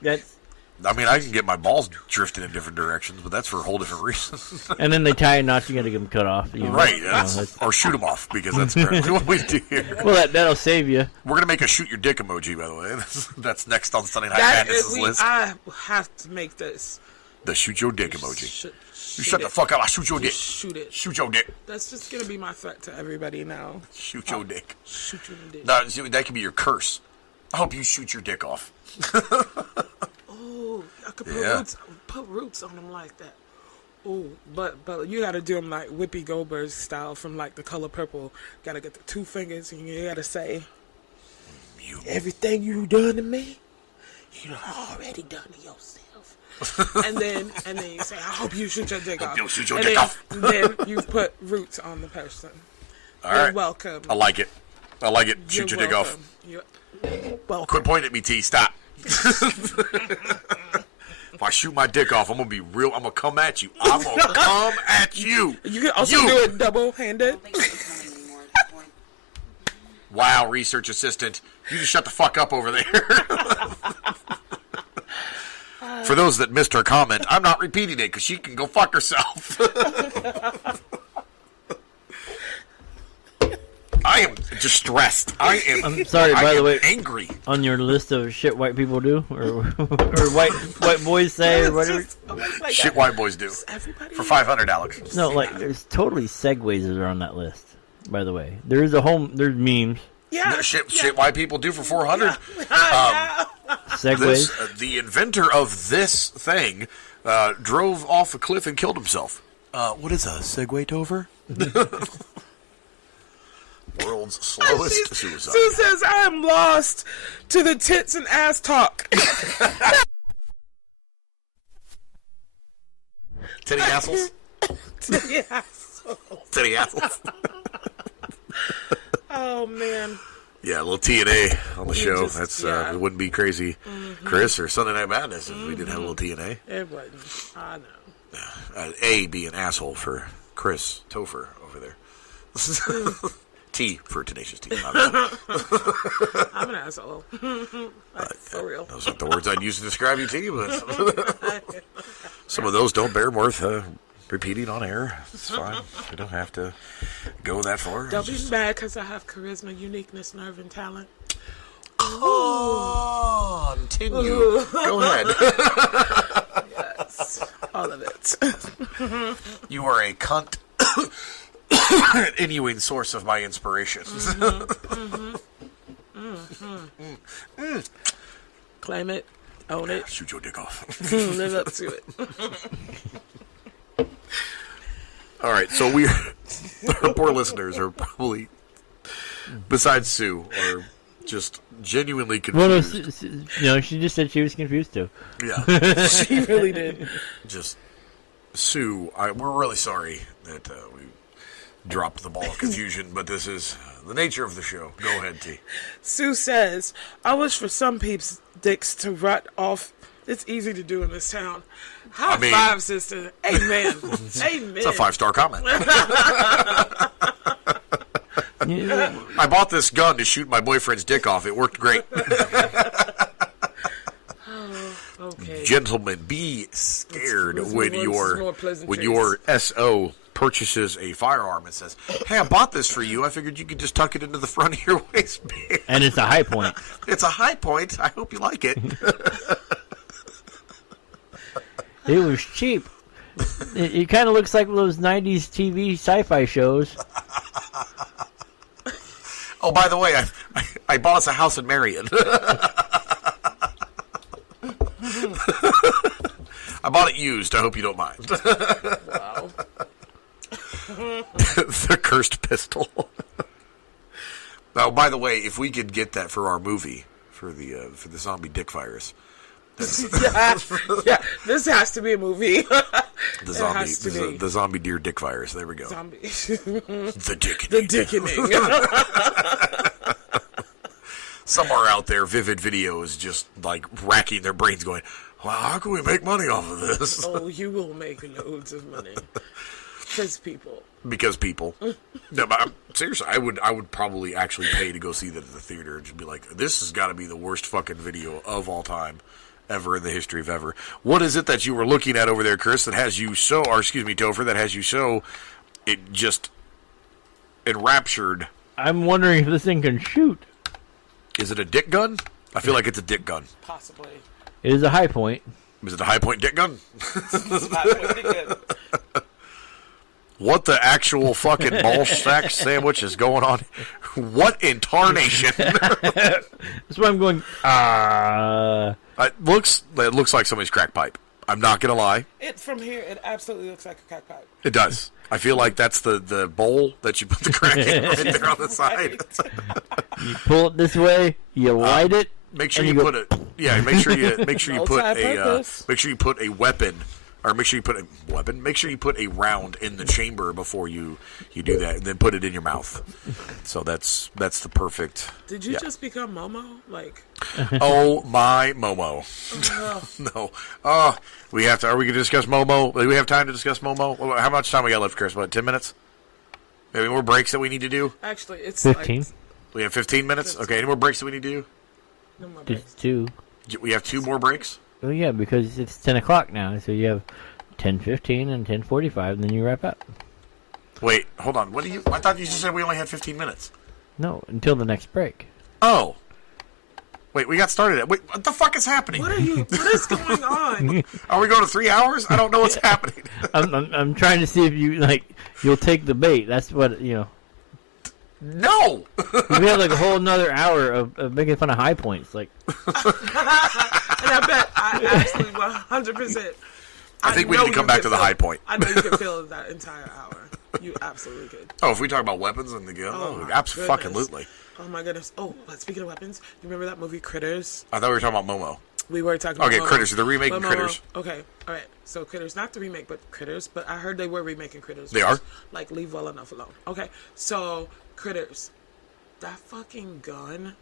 That's. I mean, I can get my balls drifting in different directions, but that's for a whole different reason. And then they tie a knot. You got to get them cut off. You know? Right. You know, That's, or shoot them off, because that's apparently what we do here. well, that'll save you. We're going to make a shoot your dick emoji, by the way. That's next on Sunday Night That Madness' is, list. I have to make this. The shoot your dick emoji. You shut it. the fuck up. I shoot your dick. Shoot it. Shoot your dick. That's just gonna be my threat to everybody now. Shoot your dick. Shoot you in the dick. No, see, that could be your curse. I hope you shoot your dick off. Oh, I could Yeah. put roots on them like that. Oh, but you gotta do them like Whoopi Goldberg style from like The Color Purple. Gotta get the 2 fingers and you gotta say, You. everything you done to me, you done already done to yourself. and then you say, I hope you shoot your dick off. you'll shoot your and dick then, off. then you put roots on the person. All You're right. welcome. I like it. I like it. Shoot your You're dick off. welcome. You're welcome. Quit pointing at me, T. Stop. If I shoot my dick off, I'm gonna be real. I'm gonna come at you. I'm gonna come at you. You can also do it double-handed. I don't think it's coming anymore at this point. Wow, research assistant, you just shut the fuck up over there. For those that missed her comment, I'm not repeating it because she can go fuck herself. I am distressed. I am. I'm sorry, I by the am way. angry. On your list of shit white people do, or white boys say, or whatever. Like Shit, white boys do everybody. for $500, Alex. No, like there's totally segues that are on that list. By the way, there's memes. Yeah. Shit, white people do for $400. Segues. The inventor of this thing drove off a cliff and killed himself. What is a Segway Tover? World's slowest suicide. Sue says, I am lost to the tits and ass talk. Titty assholes? Yeah. Titty assholes. Oh, man. Yeah, a little TNA on the show. just- That's yeah. it wouldn't be crazy, Chris, or Sunday Night Madness if we didn't have a little TNA. It wasn't. I know. A be an asshole for Chris Topher over there. T for Tenacious T. I'm an asshole. For real. Those aren't the words I'd use to describe you, T, but some of those don't bear worth repeating on air. It's fine. We don't have to go that far. Don't be mad because I have charisma, uniqueness, nerve, and talent. Continue. Go ahead. Yes. All of it. You are a cunt. Continuing source of my inspiration. Claim it. Own it. Shoot your dick off. Live up to it. All right, so our poor listeners are probably, besides Sue, are just genuinely Well, no, confused. she just said she was confused too. Yeah, She really did. just Sue. We're really sorry that we dropped the ball of confusion, but this is the nature of the show. Go ahead, T. Sue says, I wish for some peeps' dicks to rut off. It's easy to do in this town. High I mean- five, sister. Amen. Amen. It's a 5-star comment. Yeah, I bought this gun to shoot my boyfriend's dick off. It worked great. Okay. Gentlemen, be scared Let's when move on to some more your pleasantries. SO purchases a firearm and says, "Hey, I bought this for you. I figured you could just tuck it into the front of your waistband. and it's a high point. It's a high point. I hope you like it." It was cheap. It kind of looks like those '90s TV sci-fi shows. Oh, by the way, I bought us a house in Marion. I bought it used. I hope you don't mind. Wow. The cursed pistol. Now, by the way, if we could get that for our movie for the zombie dick virus, Yeah, this has to be a movie. the zombie deer dick virus. There we go. Zombie. The dick. The dickening. Somewhere out there, Vivid Video is just like racking their brains, going, "Wow, how can we make money off of this?" Oh, you will make loads of money. Because people. Because people. No, but seriously, I would probably actually pay to go see that at the theater and just be like, "This has got to be the worst fucking video of all time, ever in the history of ever." What is it that you were looking at over there, Chris, that has you so, or excuse me, Topher, that has you so, it just enraptured? I'm wondering if this thing can shoot. Is it a dick gun? I feel like it's a dick gun. Possibly. It is a high point. Is it a high point dick gun? It's not really good. What the actual fucking ball sack sandwich is going on? What in tarnation? That's why I'm going. It looks like somebody's crack pipe. I'm not gonna lie. From here, it absolutely looks like a crack pipe. It does. I feel like that's the bowl that you put the crack in right there on the side. You pull it this way, you light it. Make sure and you go- put it. Yeah, make sure you put Multi-purpose. make sure you put a weapon, or make sure you put a weapon. Make sure you put a round in the chamber before you do that, and then put it in your mouth. So that's the perfect. Did you Yeah. just become Momo? Like, Oh my Momo. No. We have to. Are we going to discuss Momo? Do we have time to discuss Momo? How much time we got left, Chris? What, 10 minutes? Any more breaks that we need to do? actually, it's 15. like... We have 15 minutes? Okay, any more breaks that we need to do? No more Just breaks. 2. We have 2 more breaks? Oh yeah, because it's 10 o'clock now, so you have 10:15 and 10:45, and then you wrap up. Wait, hold on. What do you? I thought you just said we only had 15 minutes. No, until the next break. Oh. Wait, we got started at... Wait, what the fuck is happening? What is going on? Are we going to 3 hours? I don't know what's happening. I'm trying to see if you'll take the bait. That's what No! We had like a whole another hour of making fun of high points. Like, And I bet I absolutely 100%. I think we need to come back to the high point. I know you can feel that entire hour. You absolutely could. Oh, if we talk about weapons and the gun, my absolutely. goodness. Oh my goodness. Oh, but speaking of weapons, you remember that movie Critters? I thought we were talking about Momo. We were talking about Okay, Momo. Critters. They're remaking Momo. Critters. Okay, all right. So Critters, not the remake, but Critters. But I heard they were remaking Critters. They are? Like, leave well enough alone. Okay, so Critters. That fucking gun.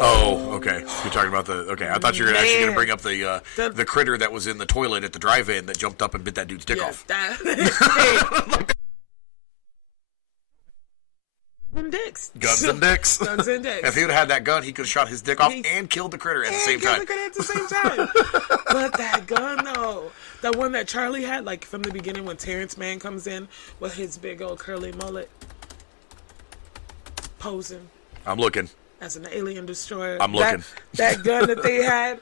Oh, okay. You're talking about the... Okay, I thought you were actually going to Man. bring up the critter that was in the toilet at the drive-in that jumped up and bit that dude's dick off. That. And dicks. Guns and dicks. Guns and dicks. If he would have had that gun, he could have shot his dick off He- and killed the critter at the same Kill time. the critter at the same time. But that gun, though, that one that Charlie had, like from the beginning when Terrence Mann comes in with his big old curly mullet, posing I'm looking. as an alien destroyer. I'm looking. That gun that they had,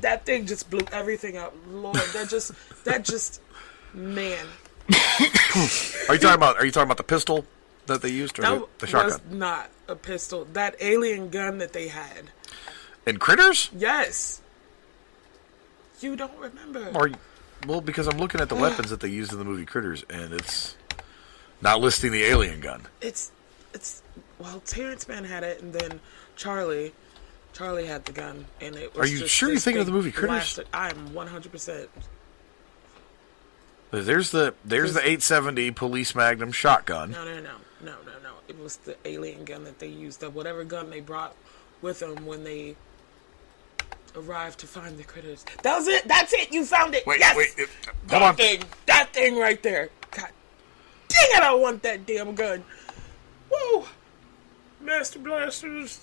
that thing just blew everything up. Lord, that just, man. Are you talking about the pistol that they used or That the shotgun? was not a pistol. That alien gun that they had. In Critters? Yes. You don't remember. Well, because I'm looking at the weapons that they used in the movie Critters, and it's not listing the alien gun. It's well, Terrence Mann had it, and then Charlie had the gun, and it was. Are you just sure you're this thinking of the big movie Critters? blasted- I'm 100%. There's the 870 Police Magnum shotgun. No. It was the alien gun that they used. That whatever gun they brought with them when they arrived to find the critters. That was it. That's it. You found it. Wait, yes. hold on. That thing right there. God dang it! I want that damn gun. Woo! Master Blasters.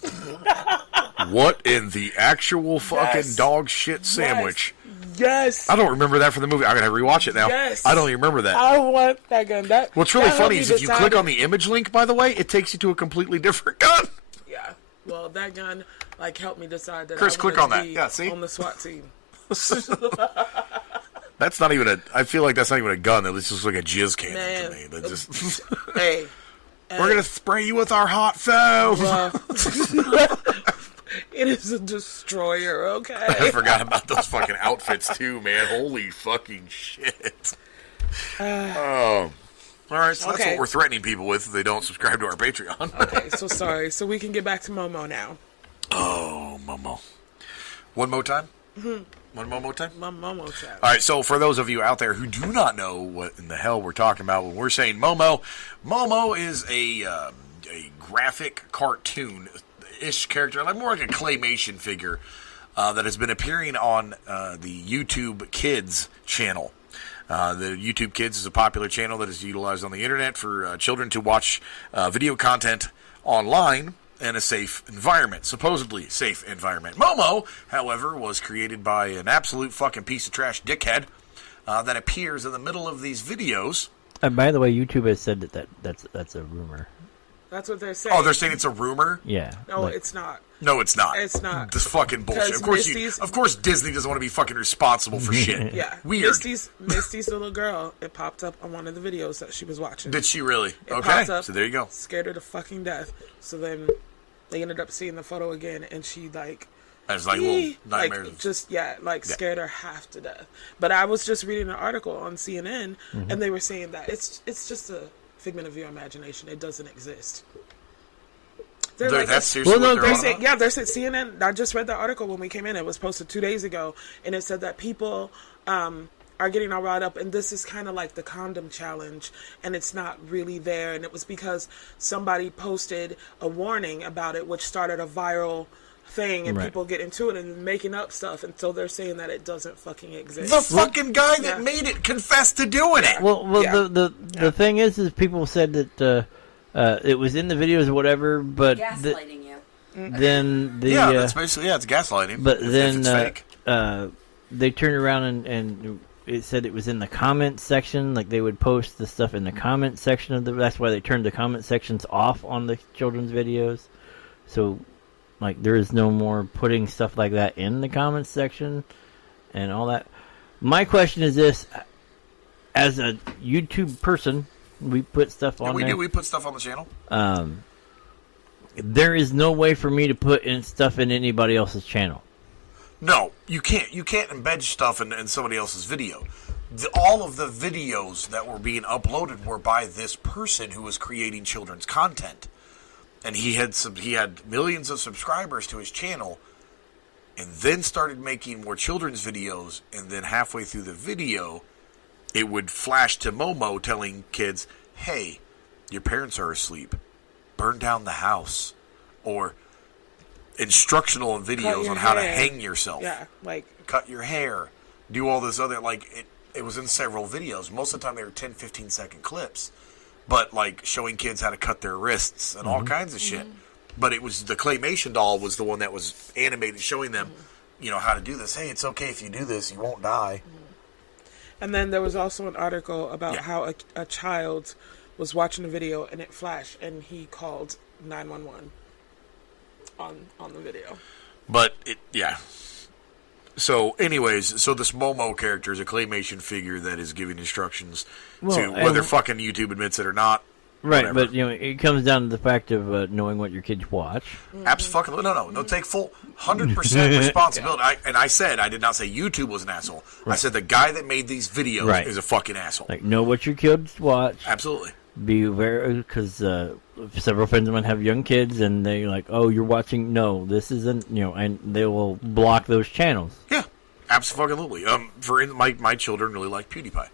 What in the actual fucking Yes. dog shit sandwich? Yes. I don't remember that from the movie. I'm gonna rewatch it now. Yes. I don't even remember that. I want that gun. What's really that helped funny me is if you decide click it. on the image link, by the way, it takes you to a completely different gun. Yeah. Well, that gun helped me decide that. Chris, I click wanted on to that. be Yeah, see? on the SWAT team. That's not even I feel like that's not even a gun. That just looks like a jizz cannon Man. to me. That just, Hey. we're gonna spray you with our hot foam. It is a destroyer, okay? I forgot about those fucking outfits too, man. Holy fucking shit. Oh. All right, so that's Okay. what we're threatening people with if they don't subscribe to our Patreon. Okay, so sorry. So we can get back to Momo now. Oh, Momo. One more time? Mm-hmm. One Momo time? Momo time. All right, so for those of you out there who do not know what in the hell we're talking about when we're saying Momo, Momo is a graphic cartoon-ish character, like more like a claymation figure that has been appearing on the YouTube Kids channel. The YouTube Kids is a popular channel that is utilized on the internet for children to watch video content online in a safe environment, supposedly safe environment. Momo, however, was created by an absolute fucking piece of trash dickhead that appears in the middle of these videos. and by the way, YouTube has said that's a rumor. That's what they're saying. Oh, they're saying it's a rumor? Yeah. No, like- it's not. No, it's not. It's not. This fucking bullshit. Because Of course Disney doesn't want to be fucking responsible for shit. Yeah. Weird. Misty's little girl, it popped up on one of the videos that she was watching. Did she really? It Okay, popped up, so there you go. Scared her to fucking death. So then they ended up seeing the photo again, and she That's like little nightmares. scared her half to death. But I was just reading an article on CNN, and they were saying that it's just a figment of your imagination. It doesn't exist. They're like, That's seriously Well, no, what they're they're on saying, about? yeah, they're saying CNN. I just read the article when we came in. It was posted 2 days ago, and it said that people are getting all riled up, and this is kind of like the condom challenge, and it's not really there. And it was because somebody posted a warning about it, which started a viral thing, and Right. people get into it and making up stuff, and so they're saying that it doesn't fucking exist. The fucking guy that Yeah. made it confessed to doing it. Well, Yeah. the thing is people said that it was in the videos or whatever, but Gaslighting you. then the Yeah, that's basically it's gaslighting. but if then it's fake. they turned around and it said it was in the comment section. Like they would post the stuff in the comment section of the. That's why they turned the comment sections off on the children's videos. So, like, there is no more putting stuff like that in the comments section and all that. My question is this: as a YouTube person, we put stuff on there. We put stuff on the channel. There is no way for me to put in stuff in anybody else's channel. No, you can't. You can't embed stuff in somebody else's video. All of the videos that were being uploaded were by this person who was creating children's content, and he had millions of subscribers to his channel, and then started making more children's videos. And then halfway through the video, it would flash to Momo telling kids, "Hey, your parents are asleep. Burn down the house," or instructional videos on how to hang yourself. Yeah, like cut your hair, do all this other, like, it was in several videos. Most of the time they were 10, 15-second clips, but, like, showing kids how to cut their wrists and all kinds of shit. But it was, the Claymation doll was the one that was animated, showing them, you know, how to do this. Hey, it's okay if you do this, you won't die. And then there was also an article about how a child was watching a video and it flashed and he called 911 on the video. But so anyways, so this Momo character is a claymation figure that is giving instructions to whether fucking YouTube admits it or not. Right, whatever. but you know, it comes down to the fact of knowing what your kids watch. Absolutely, no. Take full 100% responsibility. I said, I did not say YouTube was an asshole. Right. I said the guy that made these videos is a fucking asshole. Like, know what your kids watch. Absolutely. Be aware, because several friends of mine have young kids, and they're like, "Oh, you're watching? No, this isn't." You know, and they will block those channels. Yeah, absolutely. My children really like PewDiePie.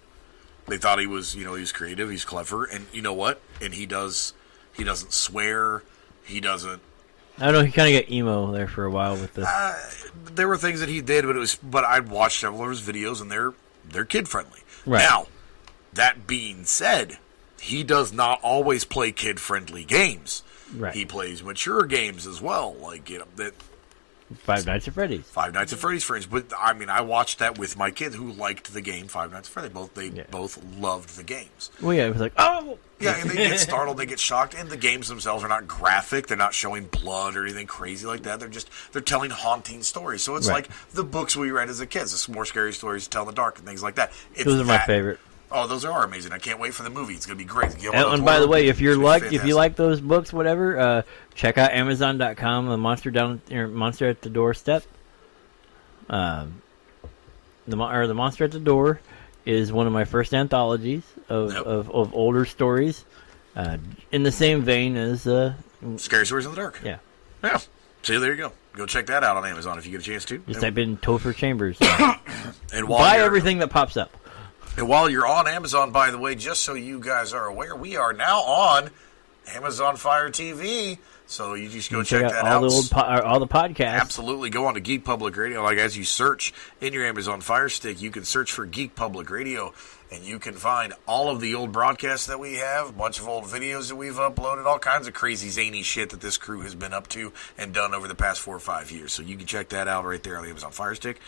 They thought he was creative, he's clever, and you know what? And he doesn't swear. He doesn't. I don't know. He kind of got emo there for a while with this. There were things that he did, but I'd watched several of his videos, and they're kid friendly. Right. Now, that being said, he does not always play kid friendly games. Right. He plays mature games as well, like that. Five Nights at Freddy's. Five Nights at Freddy's, for instance. But I mean, I watched that with my kids who liked the game Five Nights at Freddy's. They both loved the games. Well, yeah, it was like, oh, yeah, and they get startled, they get shocked, and the games themselves are not graphic. They're not showing blood or anything crazy like that. They're telling haunting stories. So it's like the books we read as a kid. It's more scary stories to tell in the dark and things like that. Those are my favorite. Oh, those are amazing. I can't wait for the movie. It's going to be great. And by the way, if you like those books, whatever, check out Amazon.com, The Monster at the Doorstep. The Monster at the Door is one of my first anthologies of older stories, in the same vein as Scary Stories in the Dark. Yeah. See, there you go. Go check that out on Amazon if you get a chance to. Just type in Topher Chambers. And buy everything that pops up. And while you're on Amazon, by the way, just so you guys are aware, we are now on Amazon Fire TV. So you just go check that out. All the podcasts. Absolutely. Go on to Geek Public Radio. Like, as you search in your Amazon Fire Stick, you can search for Geek Public Radio, and you can find all of the old broadcasts that we have, a bunch of old videos that we've uploaded, all kinds of crazy, zany shit that this crew has been up to and done over the past 4 or 5 years. So you can check that out right there on the Amazon Fire Stick.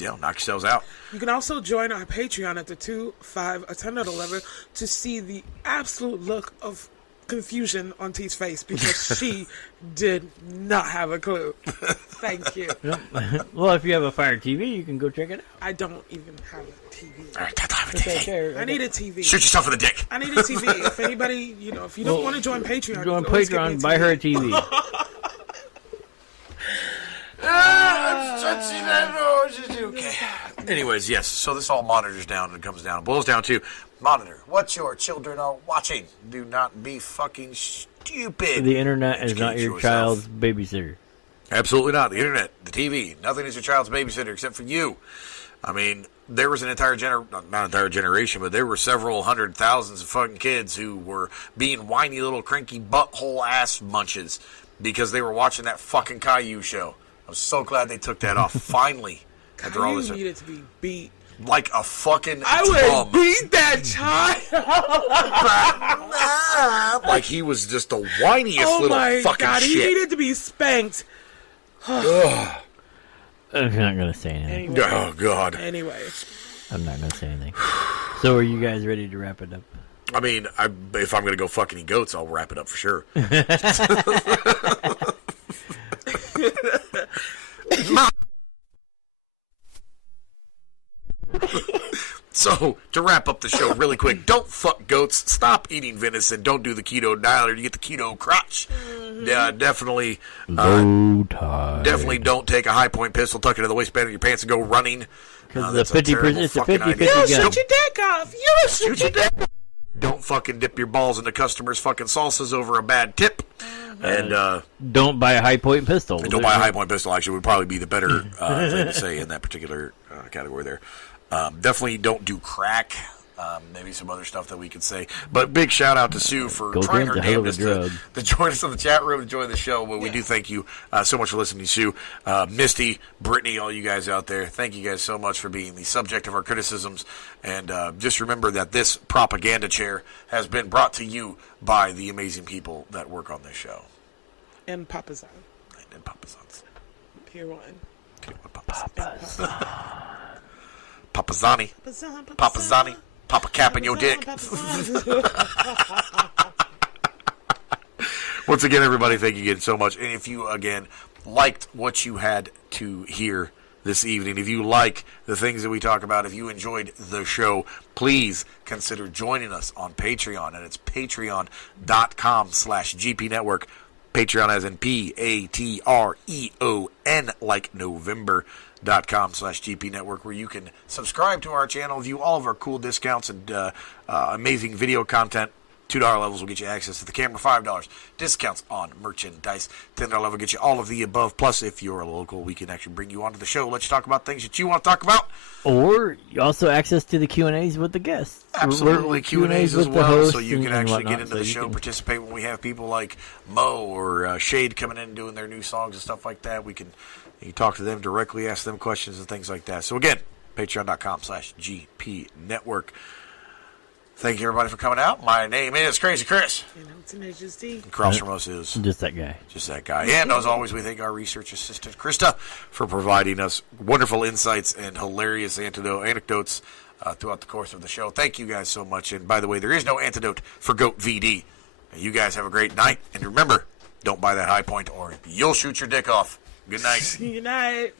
Knock yourselves out. You can also join our Patreon at the $2, $5, or $10 level to see the absolute look of confusion on T's face because she did not have a clue. Thank you. Well, if you have a Fire TV, you can go check it out. I don't even have a TV. All right, I don't have a TV. I need a TV. Shoot yourself in the dick. I need a TV. If anybody, if you don't want to join Patreon, join Patreon, buy her a TV. Okay. Anyways, yes. So this all monitors down and comes down. It boils down to monitor what your children are watching. Do not be fucking stupid. The internet is not your child's babysitter. Absolutely not. The internet, the TV, nothing is your child's babysitter except for you. I mean, there was an entire not entire generation, but there were several hundred thousands of fucking kids who were being whiny little cranky butthole ass munches because they were watching that fucking Caillou show. I'm so glad they took that off. Finally, after all this, needed to be beat like a fucking. I would beat that child. Like he was just the whiniest little fucking God, shit. He needed to be spanked. I'm not gonna say anything. Anyway. Oh God. Anyway, I'm not gonna say anything. So, are you guys ready to wrap it up? I mean, if I'm going to go fucking eat goats, I'll wrap it up for sure. So, to wrap up the show really quick, don't fuck goats. Stop eating venison. Don't do the keto diet or you get the keto crotch. Definitely don't take a high point pistol, tuck it in the waistband of your pants, and go running. Because That's the 50%, it's a 50-50 gun. Shoot your dick off. You shoot your dick off. Don't fucking dip your balls into customers' fucking salsas over a bad tip. And don't buy a high point pistol. don't buy a high point pistol. Actually, would probably be the better thing to say in that particular category there. Definitely don't do crack. Maybe some other stuff that we could say. But big shout out to Sue for trying her damnedest to join us in the chat room and join the show. But we do thank you so much for listening, Sue. Misty, Brittany, all you guys out there, thank you guys so much for being the subject of our criticisms. And just remember that this propaganda chair has been brought to you by the amazing people that work on this show. And Papazan. And Papazans. Pier 1. Papazani. Papazani. Papa cap in your dick. Once again, everybody, thank you again so much. And if you, again, liked what you had to hear this evening, if you like the things that we talk about, if you enjoyed the show, please consider joining us on Patreon. And it's patreon.com/GP Network. Patreon as in Patreon like November.com/GP Network, where you can subscribe to our channel, view all of our cool discounts and amazing video content. $2 levels will get you access to the camera. $5 discounts on merchandise. $10 level will get you all of the above. Plus, if you're a local, we can actually bring you onto the show, let you talk about things that you want to talk about. Or also access to the Q&As with the guests. Absolutely, Q&As as with the well, hosts so you can actually whatnot, get into so the you show, can- participate when we have people like Mo or Shade coming in and doing their new songs and stuff like that. You can talk to them directly, ask them questions and things like that. So again, patreon.com/GP Network. Thank you, everybody, for coming out. My name is Crazy Chris. And I'm Tenacious D. Across from us is Just that guy. just that guy. And as always, we thank our research assistant, Krista, for providing us wonderful insights and hilarious anecdotes throughout the course of the show. Thank you guys so much. And by the way, there is no antidote for Goat VD. You guys have a great night. And remember, don't buy that high point or you'll shoot your dick off. Good night. Good night.